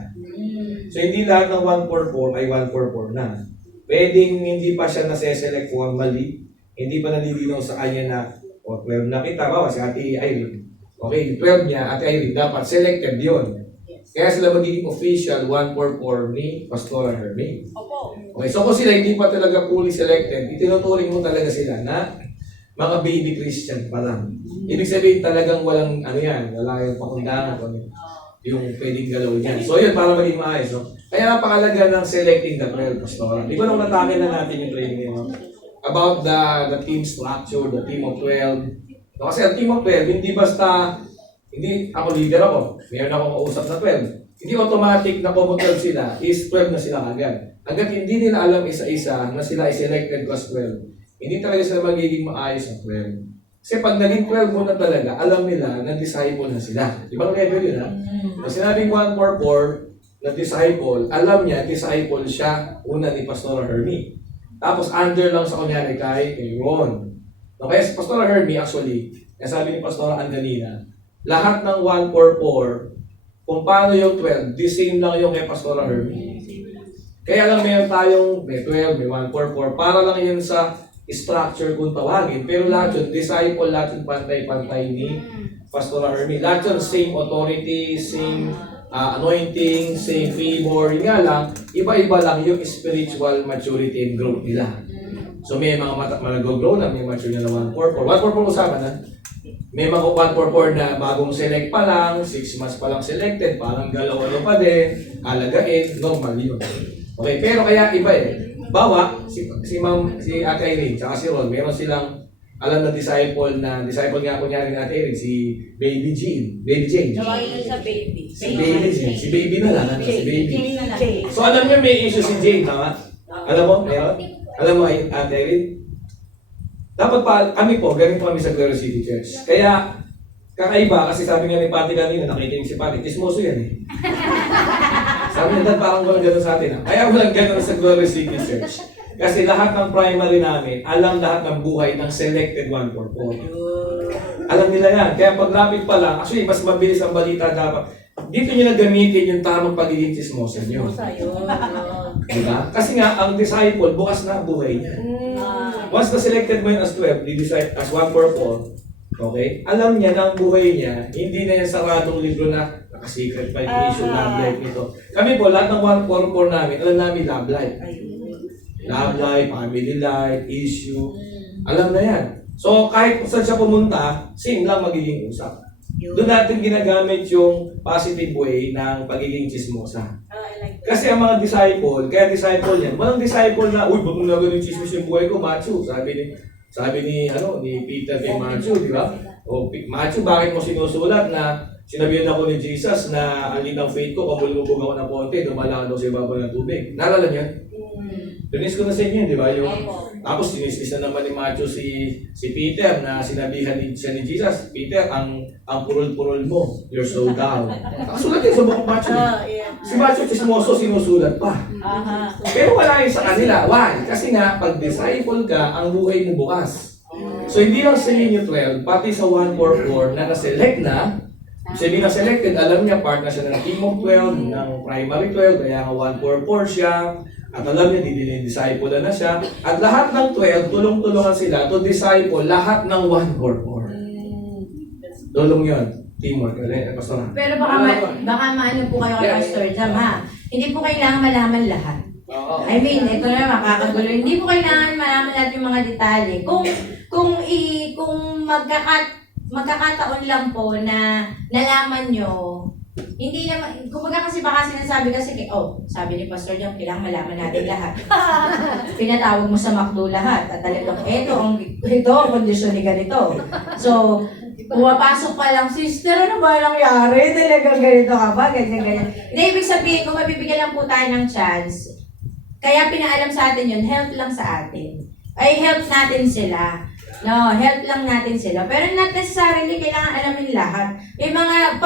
So hindi lahat ng 144 ay 144 na. Pwedeng hindi pa siya nase-select kung ang mali. Hindi pa nalilinaw sa kanya na, 12 na kita, bawa si Ate Irene. Okay, 12 niya, Ate Irene, dapat selected yun. Kaya sila magiging official 144 ni Pastora Hermie. Opo. Okay, so kung sila hindi pa talaga fully selected, itinuturing mo talaga sila na mga baby Christian pa lang. Ibig sabihin talagang walang ano yan, wala yung pakundangan kung yung pwedeng galawin yan. So yun, para maging maayos. No? Kaya napakalaga ng selecting the 12 Pastora. Di ba nung natake na natin yung training nyo? About the team structure, the team of 12. No, kasi ang team of 12, hindi basta, hindi ako leader ako, mayroon akong kausap na 12. Hindi automatic na kung 12 sila, is 12 na sila agad. Hanggat hindi nila alam isa-isa na sila is selected as 12, hindi talaga sila magiging maayos na 12. Kasi pag naging 12 mo na talaga, alam nila na disciple na sila. Ibang level yun ha? Pag sinabing 144 na disciple, alam niya, disciple siya, una ni Pastora Hermie. Tapos under lang sa kunyari kay Ron. Okay, si Pastora Hermie actually, sabi ni Pastora Anganina, lahat ng 144, kung paano yung 12, the same lang yung kay Pastora Hermie. Kaya lang meron tayong may 12, may 144, para lang yun sa structure kung tawagin. Pero lahat yun, disciple, lahat yun pantay-pantay ni Pastora Hermie. Lahat yun, same authority, same anointing, same favor. Yun nga lang, iba-iba lang yung spiritual maturity and growth nila. So may mga mag-grow na, may mature na 144. 144 usapan na. May mga 144 na bagong select pa lang, 6 months pa lang selected, parang galaw-ano pa din, alagain, normal yun. Okay, pero kaya iba eh. Bawa, si Ate Irene, tsaka si Ron, meron silang alam na disciple nga kunyari ni Ate Irene, si Baby Jane. Tawagin nyo sa baby. Si Baby Jane. Si Baby na lang, si Baby. Jane na lang. So alam niyo may issue si Jane, tama? Alam mo, meron? Alam mo, Ate Irene? Dapat pa, kami po, ganito kami sa Glory City Church. Kaya, kakaiba, kasi sabi nga ni Pati kanina, nakikinig si Pati, kismoso yan eh. Sabi niya, parang walang gano'n sa atin. Kaya walang gano'n sa Glory City Church. Kasi lahat ng primary namin, alam lahat ng buhay ng selected 144. Alam nila yan. Kaya pag lapit pa lang, actually, mas mabilis ang balita dapat. Dito nyo na gamitin yung tamang pagiging chismosa nyo. Diba? Kasi nga, ang disciple, bukas na ang buhay niya. Once na selected mo yun as 12, di-decide as 144, okay? Alam niya na ang buhay niya, hindi na yan saradong libro na naka-secret pa yung issue, love life nito. Kami po, lahat ng 144 namin, alam namin love life. Love life, family life, issue. Alam na yan. So, kahit kung saan siya pumunta, same lang magiging usap. Doon natin ginagamit yung positive way ng pagiging chismosa. Kasi ang mga disciple, kaya disciple yan, walang disciple na, uy, ba't mo na ganun chismos yung buhay ko, Matthew? Sabi ni Peter kay Matthew, di ba? O, Matthew, bakit mo sinusulat na sinabihan ako ni Jesus na ang linang faith ko, kung bulubog ako ng konti, dumalaan daw sa ibabaw ng tubig. Naalala niyo? Tunis ko na sa inyo, di ba? Tapos sinistis na naman ni Matthew si Peter na sinabihan siya ni Jesus, Peter, ang purol-purol mo, you're so down. Nakasulat yun sa buong Matthew. Si Matthew chismoso, sinusulat pa. Pero wala yun sa kanila. Why? Kasi nga, pag disciple ka, ang buhay mo bukas. So hindi lang sa inyo 12, pati sa 144 na na-select na, sabi na selected, alam niya, part na siya ng team of 12, ng primary 12, kaya nga 144 siya. At alam niya, disciple na siya. At lahat ng 12, tulong-tulungan sila to disciple lahat ng 144. Tulong yun. Teamwork. Pastor. Pero baka maano po kayo kay Pastor Jam ha. Hindi po kailangan malaman lahat. I mean, ito na makakagulo. Hindi po kailangan malaman lahat yung mga detalye. Kung magkakataon lang po na nalaman nyo, hindi naman, kumbaga kasi baka sinasabi kasi, sabi ni Pastor Jam, kailangan malaman natin lahat. Pinatawag mo sa McDo lahat. At talagang, ito ang kondisyon ni ganito. So, Pumapasok pa lang, sister, ano ba nangyari? Talagang ganito ka ba? Ganyan. Hindi, ibig sabihin, kung mabibigyan lang po tayo ng chance, kaya pinaalam sa atin yun, help lang sa atin. Ay, help natin sila. No, help lang natin sila. Pero not necessarily kailangan alamin lahat. May mga,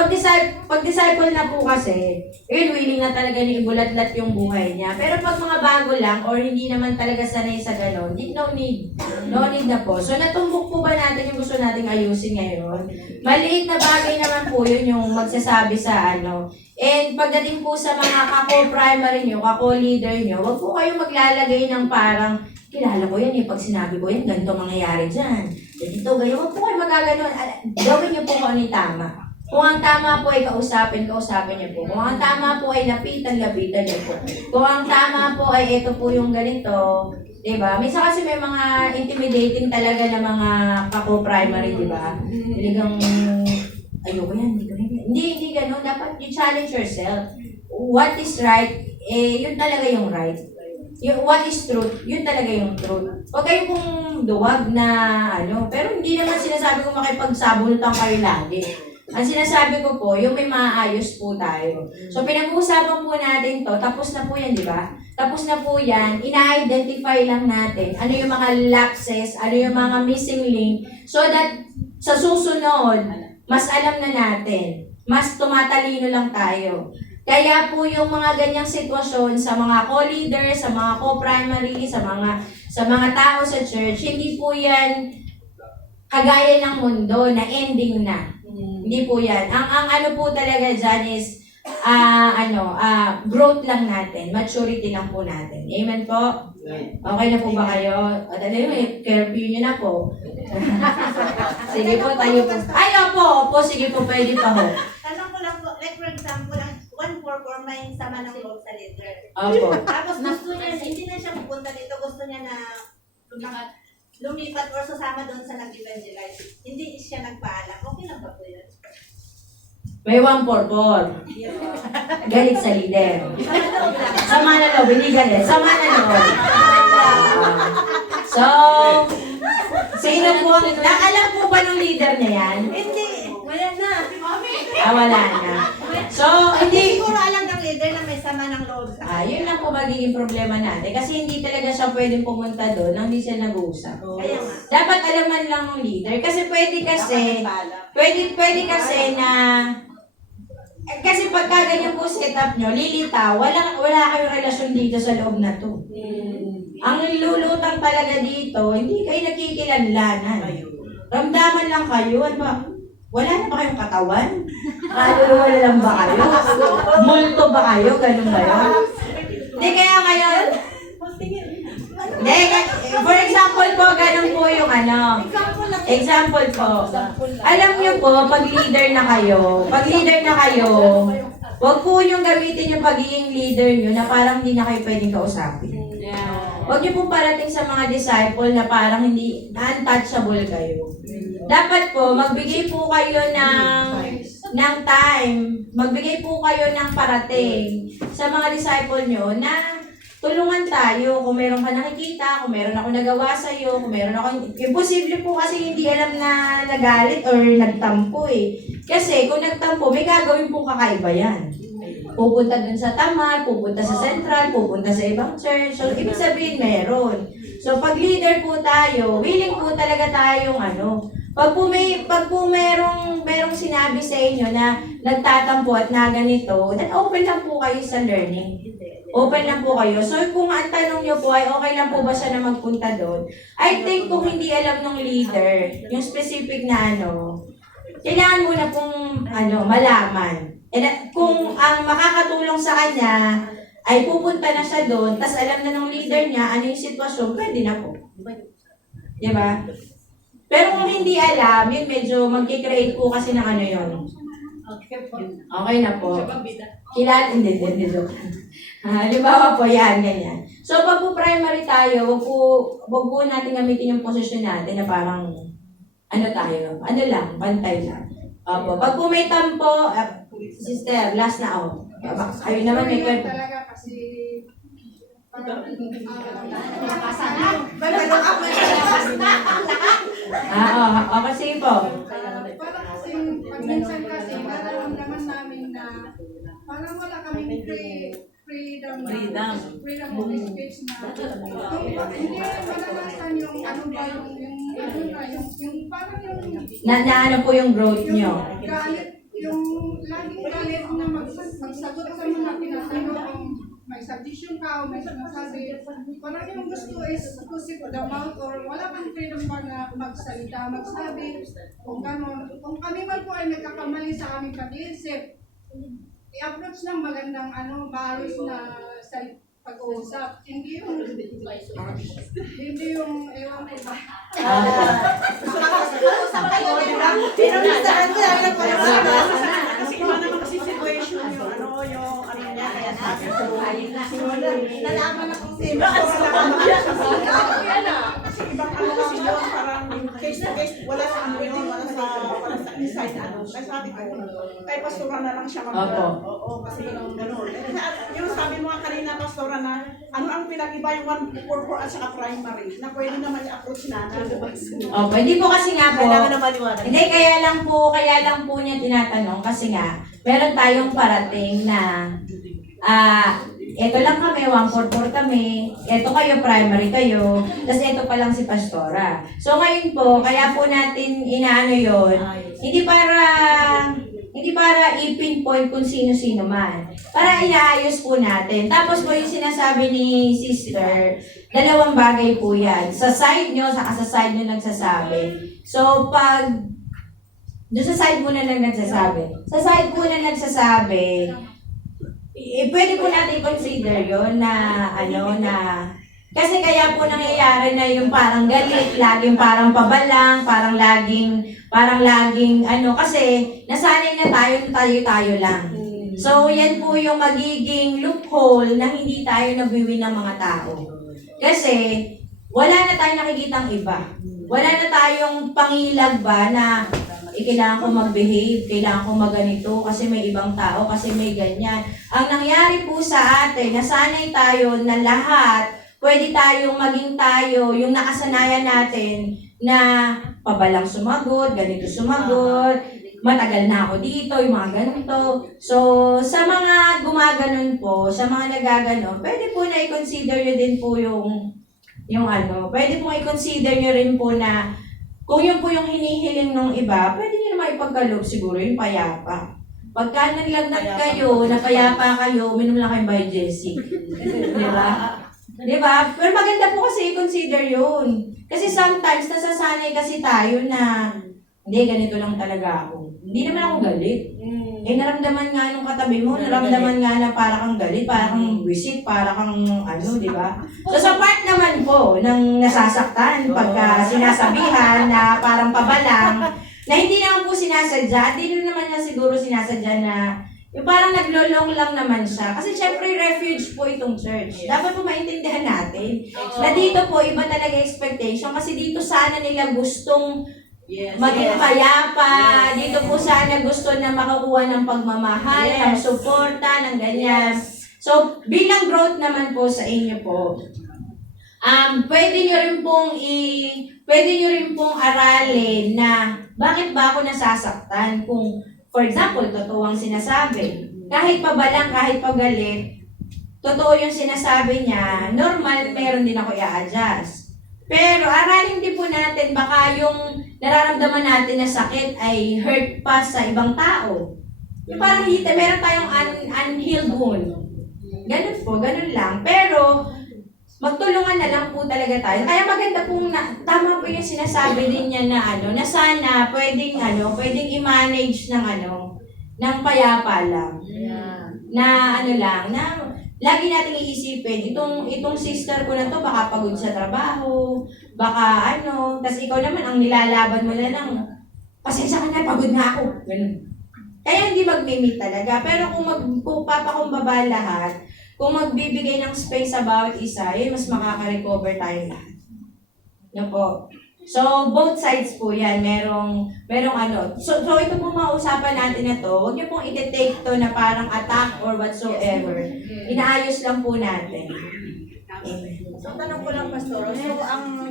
pag-disciple na po kasi, yun, willing na talaga ni ibulat-lat yung buhay niya. Pero pag mga bago lang, or hindi naman talaga sanay sa ganon, no need. No need na po. So, natumbok po ba natin yung gusto nating ayusin ngayon? Maliit na bagay naman po yun yung magsasabi sa ano. And pagdating po sa mga kako-primary nyo, kako-leader nyo, wag po kayong maglalagay ng parang, kilala ko yan eh, pag sinabi ko yan, ganito mangyayari dyan. Ganito, ganyan. Huwag po kayo magaganon. Gawin niyo po kung ano yung tama. Kung ang tama po ay kausapin niyo po. Kung ang tama po ay lapitan niyo po. Kung ang tama po ay ito po yung ganito, diba? Minsan kasi may mga intimidating talaga na mga kako-primary, diba? Talagang, ayoko yan, hindi ganun. Dapat you challenge yourself. What is right, yun talaga yung right. Yung what is truth, yun talaga yung truth. Huwag kayo pong duwag na ano, pero hindi naman sinasabi ko makipagsabulutan kayo lagi. Ang sinasabi ko po, yung may maayos po tayo. So pinag-uusapan po natin to, tapos na po yan, di ba? Tapos na po yan, ina-identify lang natin ano yung mga lapses, ano yung mga missing link, so that sa susunod, mas alam na natin, mas tumatalino lang tayo. Kaya po yung mga ganyang sitwasyon sa mga co-leader, sa mga co-primary, sa mga tao sa church, hindi po yan kagaya ng mundo na ending na. Hindi po yan. Ang ano po talaga dyan is growth lang natin, maturity lang po natin. Amen po? Okay na po ba kayo? At ano yung curfew nyo na po? Sige po, tayo po. Ay, opo, sige po, pwede pa ho. Tanong ko lang po, like for example, 144 may sama ng loob sa leader. Opo. Tapos gusto niya, hindi na siya pupunta dito, gusto niya na lumipat or sasama doon sa nag-evangelize. Hindi siya nagpaalam. Okay lang ba po yun? May 144. Yes, po. Galit sa leader. Sama na loob lang. Sama na loob, hindi galit. Sama na loob. So, sino po ang, alam po ba ng leader niya yan? Hindi. Wala na. Wala na. So, hindi, Siguro alam ng leader na may sama ng loob sa yun lang po magiging problema natin. Kasi hindi talaga siya pwedeng pumunta doon nang hindi siya nag-uusap. Kaya nga. Dapat alaman lang ng leader. Kasi pwede kasi na, kasi pagka ganyan po setup nyo, lilitaw, wala kayong relasyon dito sa loob na to. Ang lulutang talaga dito, hindi kayo nakikilanlanan. Ramdaman lang kayo. Ano ba? Wala na ba kayong katawan? Kaluluwa na lang ba kayo? Multo ba kayo? Ganun ba yun? Hindi, kaya ngayon, hindi, for example po, ganun po yung ano. Example po. Alam niyo po, pag leader na kayo, huwag po yung gamitin yung pagiging leader nyo na parang hindi na kayo pwedeng kausapin. Huwag niyo po parating sa mga disciple na parang hindi, untouchable kayo. Dapat po, magbigay po kayo ng time, magbigay po kayo ng parating sa mga disciple nyo na tulungan tayo. Kung meron ka nakikita, kung meron ako nagawa sa'yo, kung meron ako, imposible po kasi hindi alam na nagalit or nagtampo eh. Kasi kung nagtampo, may gagawin po kakaiba yan. Pupunta dun sa Tamar, pupunta sa Central, pupunta sa ibang church. So, ibig sabihin meron. So, pag leader po tayo, willing po talaga tayong pag po merong sinabi sa inyo na nagtatampo at na ganito, then open lang po kayo sa learning. Open lang po kayo. So, kung ang tanong nyo po ay okay lang po ba siya na magpunta doon, I think kung hindi alam ng leader, yung specific na kailangan mo na pong malaman. And kung ang makakatulong sa kanya ay pupunta na siya doon, tas alam na ng leader niya ano yung sitwasyon, pwede na po. Diba? Pero kung hindi alam, yun medyo mag-create po kasi ng yun. Okay na po. Kilala, hindi. Halimbawa po yan, ganyan. So pag po primary tayo, wag po natin gamitin yung posisyon natin na parang, bantay lang. Opo. Pag po may tampo, sister, last na ako. Ayun naman may kwento. Talaga kasi Sige po. freedom of speech na hindi malalasan yung ano ba yung parang Na ano po yung growth nyo? galit, yung laging galit na magsagot sa mga tinatanong, may suggestion ka o may sinasabi. Parang yung gusto is to sit the mouth or wala kang freedom ba na magsalita, magsabi. Kung gano'n, kung kami man po ay nagkakamali sa aming pag-iisip, i-approach ng magandang maayos na sa pag-uusap. Hindi yung ewan ko ba. Kasi iba naman kasi situation yung yung niya, kaya sabi ko, Nalaman akong sino. kasi ibang kasi yun, parang case to case, wala sa yun, wala sa inside Kaya sabi ko, kay pastora na lang siya Oo, kasi gano'n. Yung sabi mo nga kanina, pastora, na ano ang pinag-iba yung 144 at saka primary, na pwede naman i-approach na. Hindi po kasi nga po. Kailangan na maliwanag. Hindi, kaya lang po niya tinatanong kasi nga, meron tayong parating na eto lang kami, 144 kami, eto kayo, primary kayo, tapos eto pa lang si Pastora. So ngayon po, kaya po natin inaano yon, hindi para i-pinpoint kung sino-sino man. Para inaayos po natin. Tapos po yung sinasabi ni sister, dalawang bagay po yan. Sa side nyo, saka sa side nyo nagsasabi. So pag doon sa side muna na nagsasabi. Sa side po na nagsasabi, pwede po natin consider yon na kasi kaya po nangyayari na yung parang galit, laging parang pabalang, parang laging kasi nasanay na tayo lang. So yan po yung magiging loophole na hindi tayo nagwiwin ng mga tao. Kasi wala na tayong nakikitang iba. Wala na tayong pangilag ba na kailangan ko mag-behave, kailangan ko maganito kasi may ibang tao, kasi may ganyan. Ang nangyari po sa atin, nasanay tayo na lahat, pwede tayong maging tayo, yung nakasanayan natin na pabalang sumagot, ganito sumagot, matagal na ako dito, yung mga ganito. So, sa mga gumaganon po, sa mga nagaganon, pwede po na i-consider nyo din po pwede po i-consider nyo rin po na kung yun po yung hinihiling ng iba, pwede nyo naman ipagkaloob siguro yung payapa. Pagka naglagnat kayo, napayapa kayo, minom lang kayo by Jessie. Diba? Pero maganda po kasi i-consider yun. Kasi sometimes nasasanay kasi tayo na hindi, ganito lang talaga ako. Hindi naman ako galit. Naramdaman nga nung katabi mo, naramdaman nga na para kang galit, para kang visit, para kang di ba? So sa part naman po ng nasasaktan pagka sinasabihan na parang pabalang, na hindi naman po sinasadya, hindi naman na siguro sinasadya na yung parang naglolong lang naman siya. Kasi syempre refuge po itong church. Dapat po maintindihan natin na dito po iba talaga expectation kasi dito sana nila gustong maging payapa, dito po sana gusto na makakuha ng pagmamahal, ng suporta, ng ganyan. So, bilang growth naman po sa inyo po, pwede nyo rin pong aralin na bakit ba ako nasasaktan kung, for example, totoo ang sinasabi. Kahit pabalang, kahit pagalit, totoo yung sinasabi niya, normal, meron din ako i-adjust. Pero aralin din po natin, baka yung nararamdaman natin na sakit ay hurt pa sa ibang tao. Yung parang meron tayong unhealed wound. Ganun po, ganun lang. Pero, magtulungan na lang po talaga tayo. Kaya maganda pong, tama po yung sinasabi din niya na na sana pwedeng i-manage ng payapa lang. Na lagi nating iisipin, itong sister ko na to, baka pagod sa trabaho, baka tas ikaw naman, ang nilalaban mo na lang, pasensya ka na, pagod na ako. Ganun. Kaya hindi mag-mimit talaga. Pero kung magpapakumbaba lahat, kung magbibigay ng space sa bawat isa, mas makaka-recover tayo lahat. Po. So, both sides po yan. Merong So, ito po mga usapan natin na to. Huwag niyo pong i-take to na parang attack or whatsoever. Inaayos lang po natin. Amen. So, tanong ko lang, Pastor. So,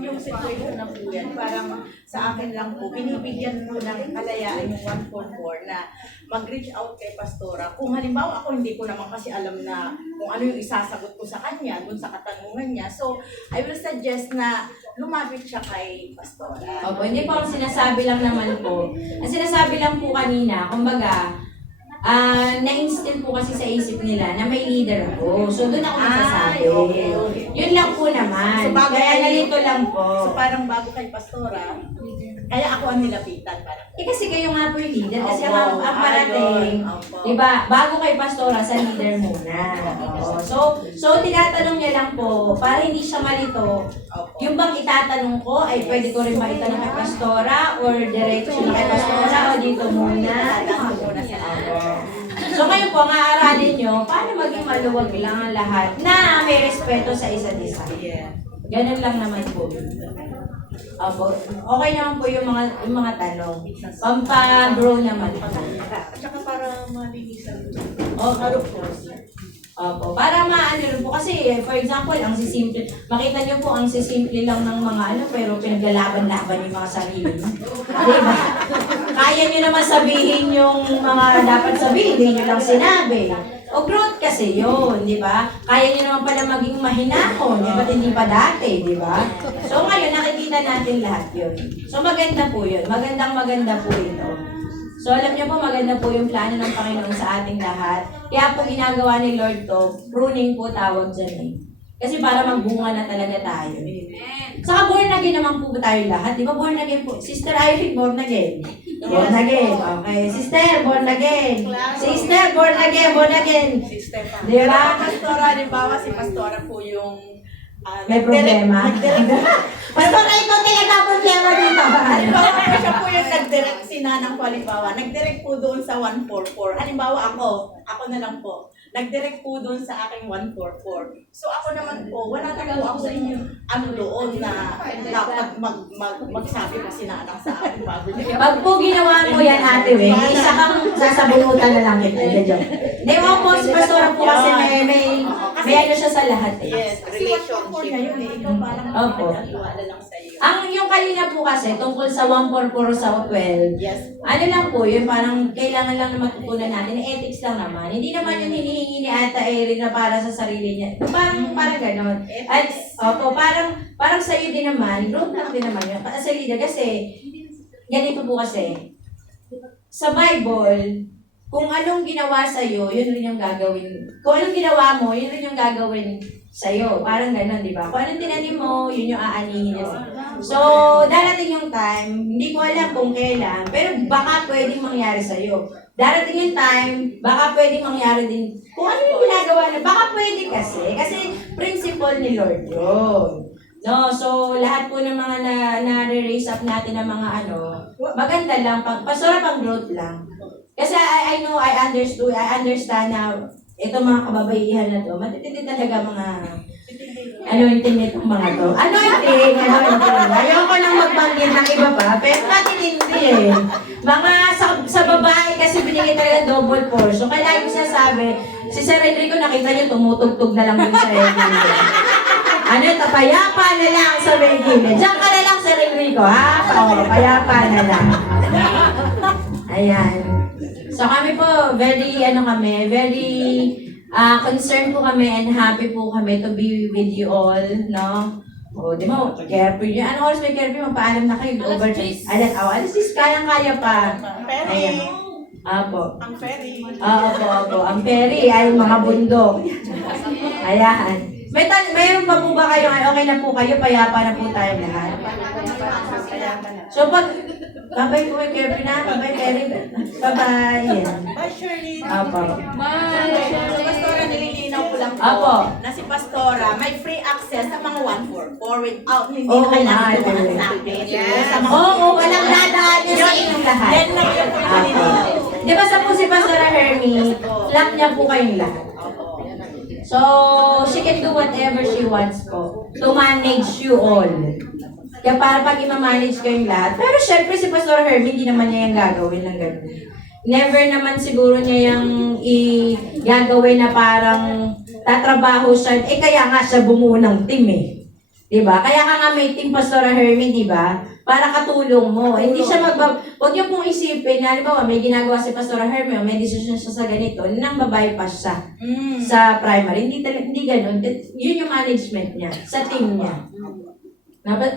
yung ganitong situation na po yan, parang sa akin lang po, binibigyan mo ng kalayaan yung 144 na mag-reach out kay Pastora. Kung halimbawa ako, hindi ko naman kasi alam na kung ano yung isasagot ko sa kanya, dun sa katanungan niya. So, I will suggest na lumapit siya kay Pastora. Opo, hindi po ang sinasabi lang naman po. Ang sinasabi lang po kanina, kumbaga, na-instill po kasi sa isip nila na may leader ako. So, doon ako nagsasabi. okay. Yun lang po naman. So, bago Kaya kay- nalito lang So, po. parang bago kay Pastora, kaya ako ang nilapitan. Parang, Kasi kayo nga po yung leader. Kasi Opo. ang parating, Opo. diba, bago kay Pastora, sa leader muna. Oo. So, tinatanong niya lang po, para hindi siya malito, Opo. yung bang itatanong ko, ay pwede ko rin maitanong kay Pastora, or diretso na kay Pastora, o dito muna. Dadaan ko muna sa So ngayon po, ang aaralin nyo, paano maging maluwag lang ang lahat na may respeto sa isa't isa. Yeah. Ganun lang naman po. Opo. Okay naman po yung mga tanong. Pampa-grow naman. At saka para malinisan. Opo. Opo. Para maano rin po. Kasi, for example, ang sisimple, makita nyo po ang sisimple lang ng mga pero pinaglalaban-laban yung mga sarili. Diba? Kaya nyo naman sabihin yung mga dapat sabihin, hindi nyo lang sinabi. O growth kasi yun, di ba? Kaya nyo naman pala maging mahinahon, di ba? Hindi pa dati, di ba? So ngayon, nakikita natin lahat yun. So maganda po yun. Maganda po ito. So alam niyo po, maganda po yung plano ng Panginoon sa ating lahat. Kaya po ginagawa ni Lord to, pruning po tawag dyan eh. Kasi para magbunga na talaga tayo. Saka born again naman po tayo lahat. Di ba born again po? Sister Irene, born again. Born again. Okay. Sister, born again. Sister, born again. Born again. Sister pa. Di ba? Pastora, halimbawa si Pastora po yung May problema. Pastor, ikaw talaga ang problema dito. Halimbawa po siya po yung nag-direct si Nanang po, halimbawa. Nag-direct po doon sa 144. Halimbawa ako na lang po. Nag-direct po doon sa aking 144. So ako naman po, wala na po ako sa inyo doon na dapat magsabi pa si Nanang sa akin bago niya. Pag po ginawa mo yan, Ate Wen, isa kang sasabunutan na lang kita. Hindi mo po, si Pastor po kasi may ano siya sa lahat eh. Yes, relationship na yun eh. Ikaw parang Opo. nagkatiwala lang sa iyo. Ang yung kanina po kasi, tungkol sa 144 sa 12, Yes. ano lang po, yun parang kailangan lang na matutunan natin, ethics lang naman. Hindi naman yung hinihingi ni Ata Erin na para sa sarili niya. Parang gano'n. At, opo, parang sa'yo din naman, growth lang din naman yun. Sa leader, kasi, ganito po kasi, sa Bible, kung anong ginawa sa'yo, yun rin yung gagawin. Kung anong ginawa mo, yun rin yung gagawin sa'yo. Parang gano'n, di ba? Kung anong tinanim mo, yun yung aanihin niya. So, darating yung time, hindi ko alam kung kailan, pero baka pwedeng mangyari sa'yo. Darating yung time, baka pwedeng mangyari din. Kung ano yung ginagawa na, baka pwede kasi principle ni Lord yun. No, so lahat po ng mga na-raise up natin ng mga maganda lang, pasora pang growth lang. Kasi I know, I understand na ito mga kababaihan na to, matitindi talaga mga anointing nitong mga to. Anointing. Ayoko nang magbanggit ng iba pa, pero matitindi eh. Mga sa babae kasi binigay talaga double portion. Kaya lagi siya sabi, si Sir Enrico nakita niyo tumutugtog na lang din sa Enrico. Payapa na lang sa Regine. Diyan ka na lang Sir Enrico, ha? Oo, payapa na lang. Ayan. So kami po, very concerned po kami and happy po kami to be with you all, no? O, di mo, carefree nyo. Anong oras may carefree? Magpaalam na kayo. Alas 6, kaya pa. Ferry. Apo. Ang ferry. Opo. Ang ferry ay mga bundok. Ayan. Mayroon pa po ba kayo? Okay na po kayo? Payapa na po tayo lahat. So pag babay po kay Kirby na, babay Terry. Bye-bye. Yan. Bye, Shirley. Apo. So, Pastora, nililinaw ko lang po Apo. na si Pastora may free access sa mga 144 without hindi Oo, na kailangan nga, dumaan Terry. sa akin. Yes. Sa mga Oo, walang dadaan nyo sa inyong lahat. Yan lang yung nililinaw. Di ba sa po si Pastora Hermie, lock niya po kayong lahat. So, she can do whatever she wants po to manage you all. Kaya para pag i-manage kayong lahat. Pero syempre si Pastor Hermie, hindi naman niya yung gagawin ng ganun. Never naman siguro niya yung gagawin na parang tatrabaho siya. Kaya nga siya bumuo ng team eh. Diba? Kaya ka nga may team Pastora Hermie, diba? Para katulong mo. Hindi siya Huwag niyo pong isipin na, halimbawa, may ginagawa si Pastora Hermie, o may decision siya sa ganito, nang babypass siya sa primary. Hindi ganun. Yun yung management niya, sa team niya.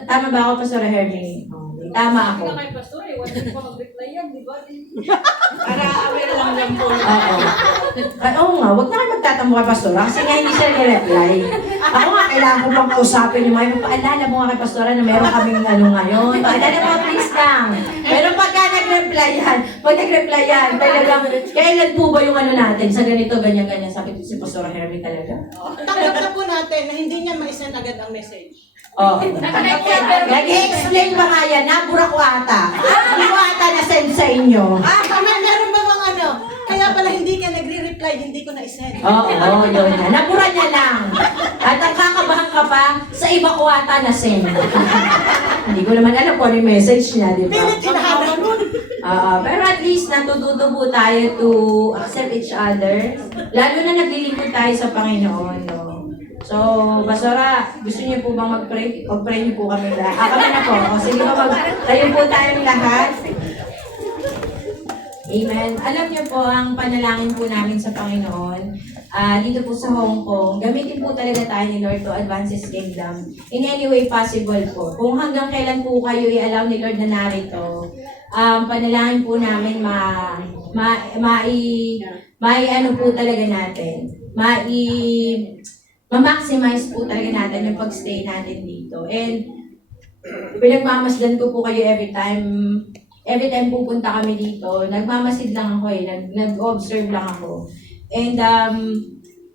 Tama ba ako, Pastora Hermie? Tama ako. Kaya kay Pastor, wala din pa mag-reply yan, di ba? Para aware lang lang po. Oo. Oo nga, huwag na kayo magtatampo kay Pastora kasi nga hindi siya nire-reply. Ako nga, kailangan ko pang kausapin yung mga paalala mo nga kay Pastora na meron kaming ngayon. Paalala mo, please lang. Pero pagka nag-reply yan, talagang, kailan po ba yung natin sa ganito, ganyan-ganyan, sabi ko si Pastora Hermie talaga. Tanggap na po natin na hindi niya ma-send agad ang message. Oh. Nag-explain pa nga yan, nabura ko ata. Hindi ko ata na-send sa inyo. Meron ba bang ano? Kaya pala hindi ka nagre-reply, hindi ko na-send. Oo, yun na. Nabura niya lang. At ang kakabahan ka pa, sa iba ko ata na-send. Hindi ko naman alam kung ano yung message niya, di ba? Pilit hinahanap mo. Pero at least natututo po tayo to accept each other. Lalo na naglilingkod tayo sa Panginoon. No? So, Pastora, gusto niyo po bang mag-pray? Mag-pray niyo po kami lahat. Kami na po. O, sige po, tayo po tayong lahat. Amen. Alam niyo po, ang panalangin po namin sa Panginoon, dito po sa Hong Kong, gamitin po talaga tayo ni Lord to advance His kingdom in any way possible po. Kung hanggang kailan po kayo i-allow ni Lord na narito, panalangin po namin ano po talaga natin, ma-maximize po talaga natin yung pag-stay natin dito. And pinagmamasdan ko po kayo every time pupunta kami dito, nagmamasid lang ako nag-observe lang ako. And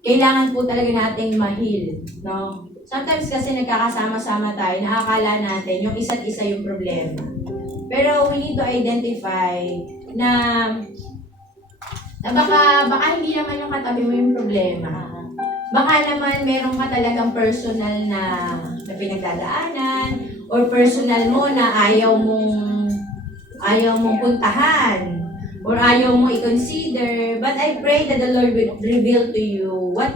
kailangan po talaga nating ma-heal, no? Sometimes kasi nagkakasama-sama tayo, nakakala natin yung isa't isa yung problema. Pero we need to identify na baka hindi naman yung katabi mo yung problema. Baka naman meron ka talagang personal na pinagdadaanan or personal mo na ayaw mong puntahan or ayaw mong i-consider. But I pray that the Lord will reveal to you what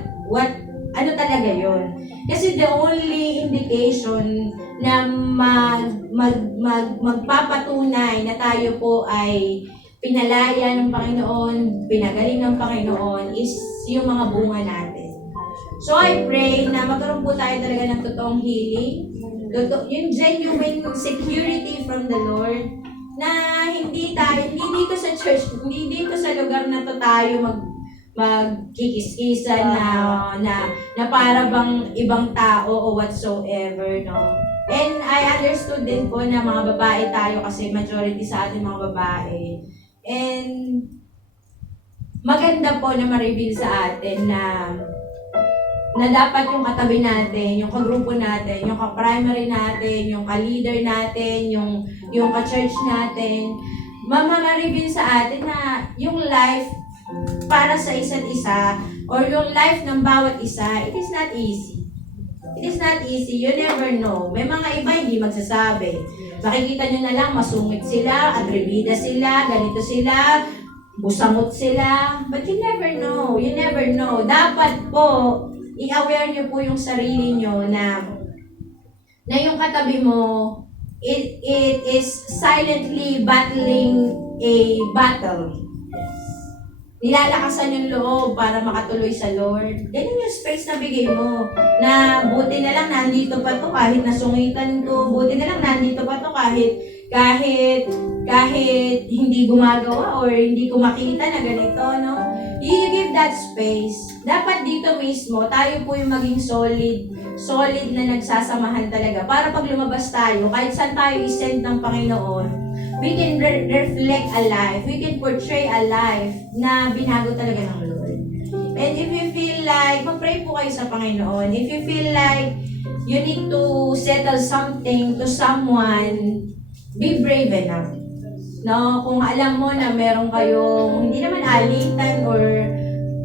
ano talaga yon. Kasi the only indication na magpapatunay na tayo po ay pinalaya ng Panginoon, pinagaling ng Panginoon is yung mga bunga natin. So I pray na magkaroon po tayo talaga ng totoong healing, yung genuine security from the Lord, na hindi dito sa church, hindi dito sa lugar na to tayo magkikiskisan na para bang ibang tao o whatsoever, no? And I understood din po na mga babae tayo kasi majority sa atin mga babae. And maganda po na ma-reveal sa atin na dapat yung katabi natin, yung kagrupo natin, yung ka-primary natin, yung ka-leader natin, yung ka-church natin, ma-reveal sa atin na yung life para sa isa't isa or yung life ng bawat isa, it is not easy. It is not easy. You never know. May mga iba hindi magsasabi. Makikita nyo na lang, masungit sila, atribida sila, ganito sila, busamot sila. But you never know. You never know. Dapat po, i-aware nyo po yung sarili nyo na yung katabi mo, it is silently battling a battle. Nilalakasan yung loob para makatuloy sa Lord. Ganyan yung space na bigay mo. Na buti na lang nandito pa to kahit nasungitan to. Buti na lang nandito pa to kahit hindi gumagawa or hindi ko makita na ganito, no? You give that space. Dapat dito mismo, tayo po yung maging solid na nagsasamahan talaga. Para pag lumabas tayo, kahit saan tayo isend ng Panginoon, we can reflect a life, we can portray a life na binago talaga ng Lord. And if you feel like, mag-pray po kayo sa Panginoon. If you feel like you need to settle something to someone, be brave enough. No, kung alam mo na meron kayong hindi naman alitan or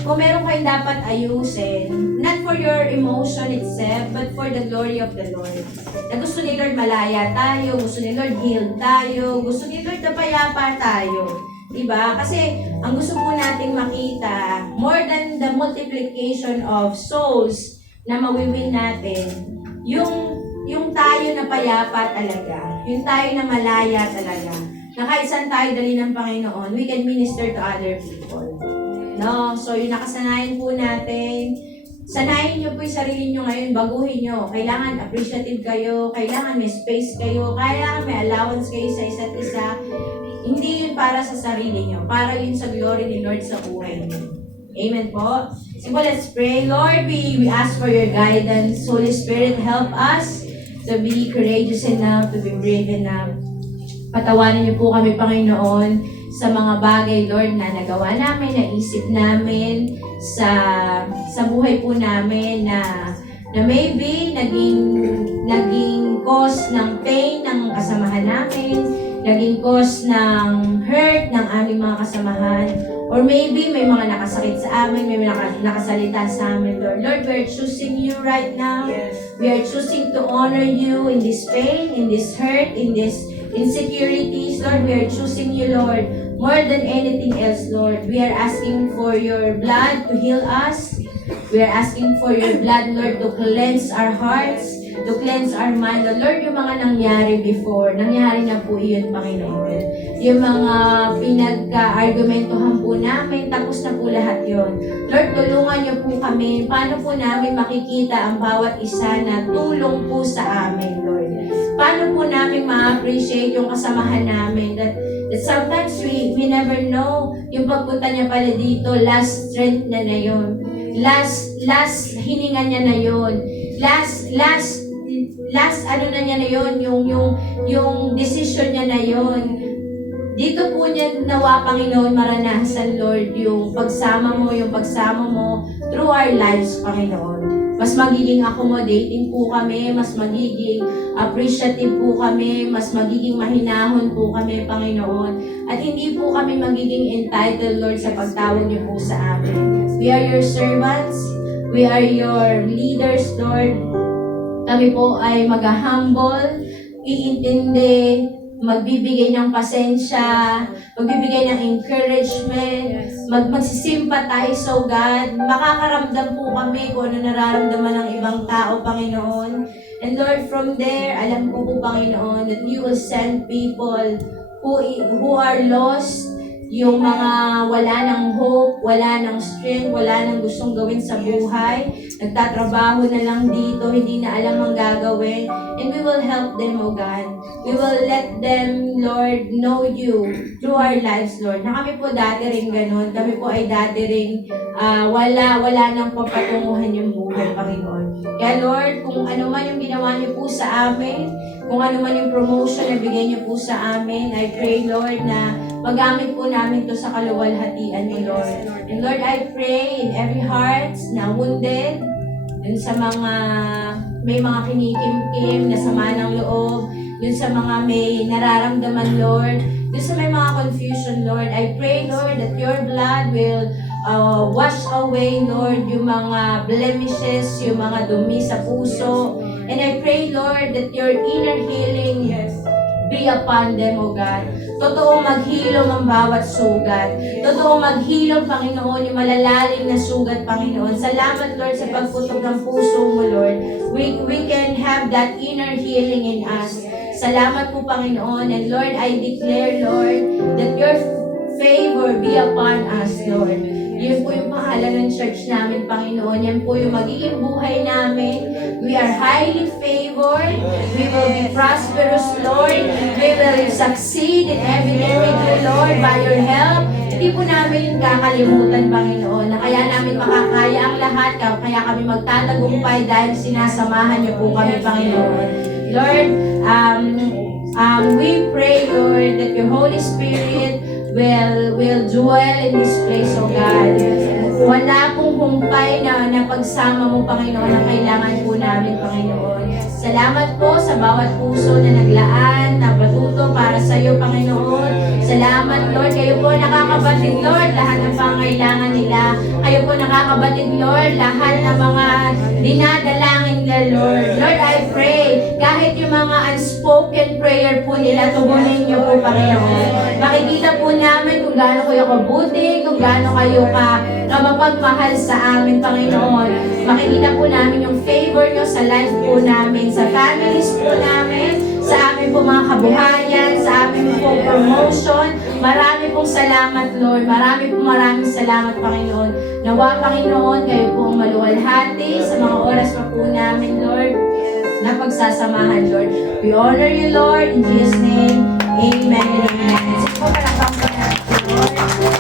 kung meron kayong dapat ayusin, not for your emotion itself, but for the glory of the Lord. Na gusto ni Lord malaya tayo, gusto ni Lord healed tayo, gusto ni Lord na payapa tayo. Diba? Kasi ang gusto po nating makita, more than the multiplication of souls na mawiwin natin, yung yung tayo na payapa talaga, yung tayo na malaya talaga, na kahit saan tayo dali ng Panginoon, we can minister to other people. No? So, yung nakasanayan po natin, sanayin nyo po yung sarili nyo ngayon, baguhin nyo. Kailangan appreciative kayo, kailangan may space kayo, kailangan may allowance kayo sa isa't isa. Hindi yun para sa sarili nyo, para yun sa glory ni Lord sa buhay nyo. Amen po. So let's pray. Lord, we ask for your guidance. Holy Spirit, help us to be courageous enough, to be brave enough. Patawanan niyo po kami, Panginoon, sa mga bagay, Lord, na nagawa namin, naisip namin, sa buhay po namin na maybe naging cause ng pain ng kasamahan namin, naging cause ng hurt ng aming mga kasamahan, or maybe may mga nakasakit sa amin, may mga nakasalita sa amin, Lord. Lord, we are choosing you right now. We are choosing to honor you in this pain, in this hurt, in this insecurities. Lord, we are choosing you, Lord, more than anything else, Lord. We are asking for your blood to heal us. We are asking for your blood, Lord, to cleanse our hearts, to cleanse our mind. Lord, yung mga nangyari before, nangyari na po iyon, Panginoon. Yung mga pinagka-argumentohan po namin, tapos na po lahat yon. Lord, tulungan niyo po kami. Paano po namin makikita ang bawat isa na tulong po sa amin, Lord? Paano po namin ma-appreciate yung kasamahan namin that sometimes we never know yung pagpunta niya pala dito, last strength na yun. Last hininga niya na yun. Last ano na niya na yun, yung decision niya na yun. Dito po niya nawa, Panginoon, maranasan, Lord, yung pagsama mo through our lives, Panginoon. Mas magiging accommodating po kami, mas magiging appreciative po kami, mas magiging mahinahon po kami, Panginoon. At hindi po kami magiging entitled, Lord, sa pagtawag niyo po sa amin. We are your servants. We are your leaders, Lord. Kami po ay mag-humble, iintindi, magbibigay ng pasensya, magbibigay ng encouragement, magsisympathize, oh God. Makakaramdam po kami kung ano nararamdaman ng ibang tao, Panginoon. And Lord, from there, alam ko po, Panginoon, that you will send people who are lost, yung mga wala ng hope, wala ng strength, wala ng gustong gawin sa buhay, nagtatrabaho na lang dito, hindi na alam ang gagawin, and we will help them, O God. We will let them, Lord, know you through our lives, Lord. Na kami po dati rin ganun, kami po ay dati rin wala nang papatunguhan yung buhay, Panginoon. Kaya Lord, kung ano man yung ginawa niyo po sa amin, kung ano man yung promotion na bigay niyo po sa amin, I pray, Lord, na magamit po namin to sa kaluwalhatian niyo, Lord. And Lord, I pray in every heart na wounded, dun sa mga may mga kinikimkim na sama ng loob, dun sa mga may nararamdaman, Lord, dun sa may mga confusion, Lord, I pray, Lord, that your blood will wash away, Lord, yung mga blemishes, yung mga dumi sa puso. And I pray, Lord, that your inner healing be upon them, O God. Totoong maghilom ang bawat sugat. Totoong maghilom, Panginoon, yung malalalim na sugat, Panginoon. Salamat, Lord, sa pagputok ng puso mo, Lord. We can have that inner healing in us. Salamat po, Panginoon. And Lord, I declare, Lord, that your favor be upon us, Lord. Yun po yung pangalan ng church namin, Panginoon. Yan po yung magiging buhay namin. We are highly favored. We will be prosperous, Lord. We will succeed in everything we do, Lord, by your help. Hindi po namin kakalimutan, Panginoon, na kaya namin makakaya ang lahat, kaya kami magtatagumpay dahil sinasamahan niyo po kami, Panginoon. Lord, we pray, Lord, that your Holy Spirit will dwell in this place, O God. Wala pong humpay na pagsama mo, Panginoon, na kailangan po namin, Panginoon. Salamat po sa bawat puso na naglaan, na patuto para sa iyo, Panginoon. Salamat, Lord. Kayo po nakakabatid, Lord, lahat ng pangailangan nila. Kayo po nakakabatid, Lord, lahat ng mga dinadalangin nila, Lord. Lord, I pray, kahit yung mga unspoken spoken prayer po nila, tugunin niyo po, Panginoon. Makikita po namin kung gaano kayo kabuti, kung gaano kayo mapagmahal sa amin, Panginoon. Makikita po namin yung favor niyo sa life po namin, sa families po namin, sa amin po mga kabuhayan, sa amin po promotion. Marami pong salamat, Lord. Maraming salamat, Panginoon. Nawa, Panginoon, kayo po ang maluwalhati sa mga oras pa po namin, Lord, na pagsasamahan, Lord. We honor you, Lord, in Jesus' name. Amen and amen. Sige po, palakpakan po natin, Lord.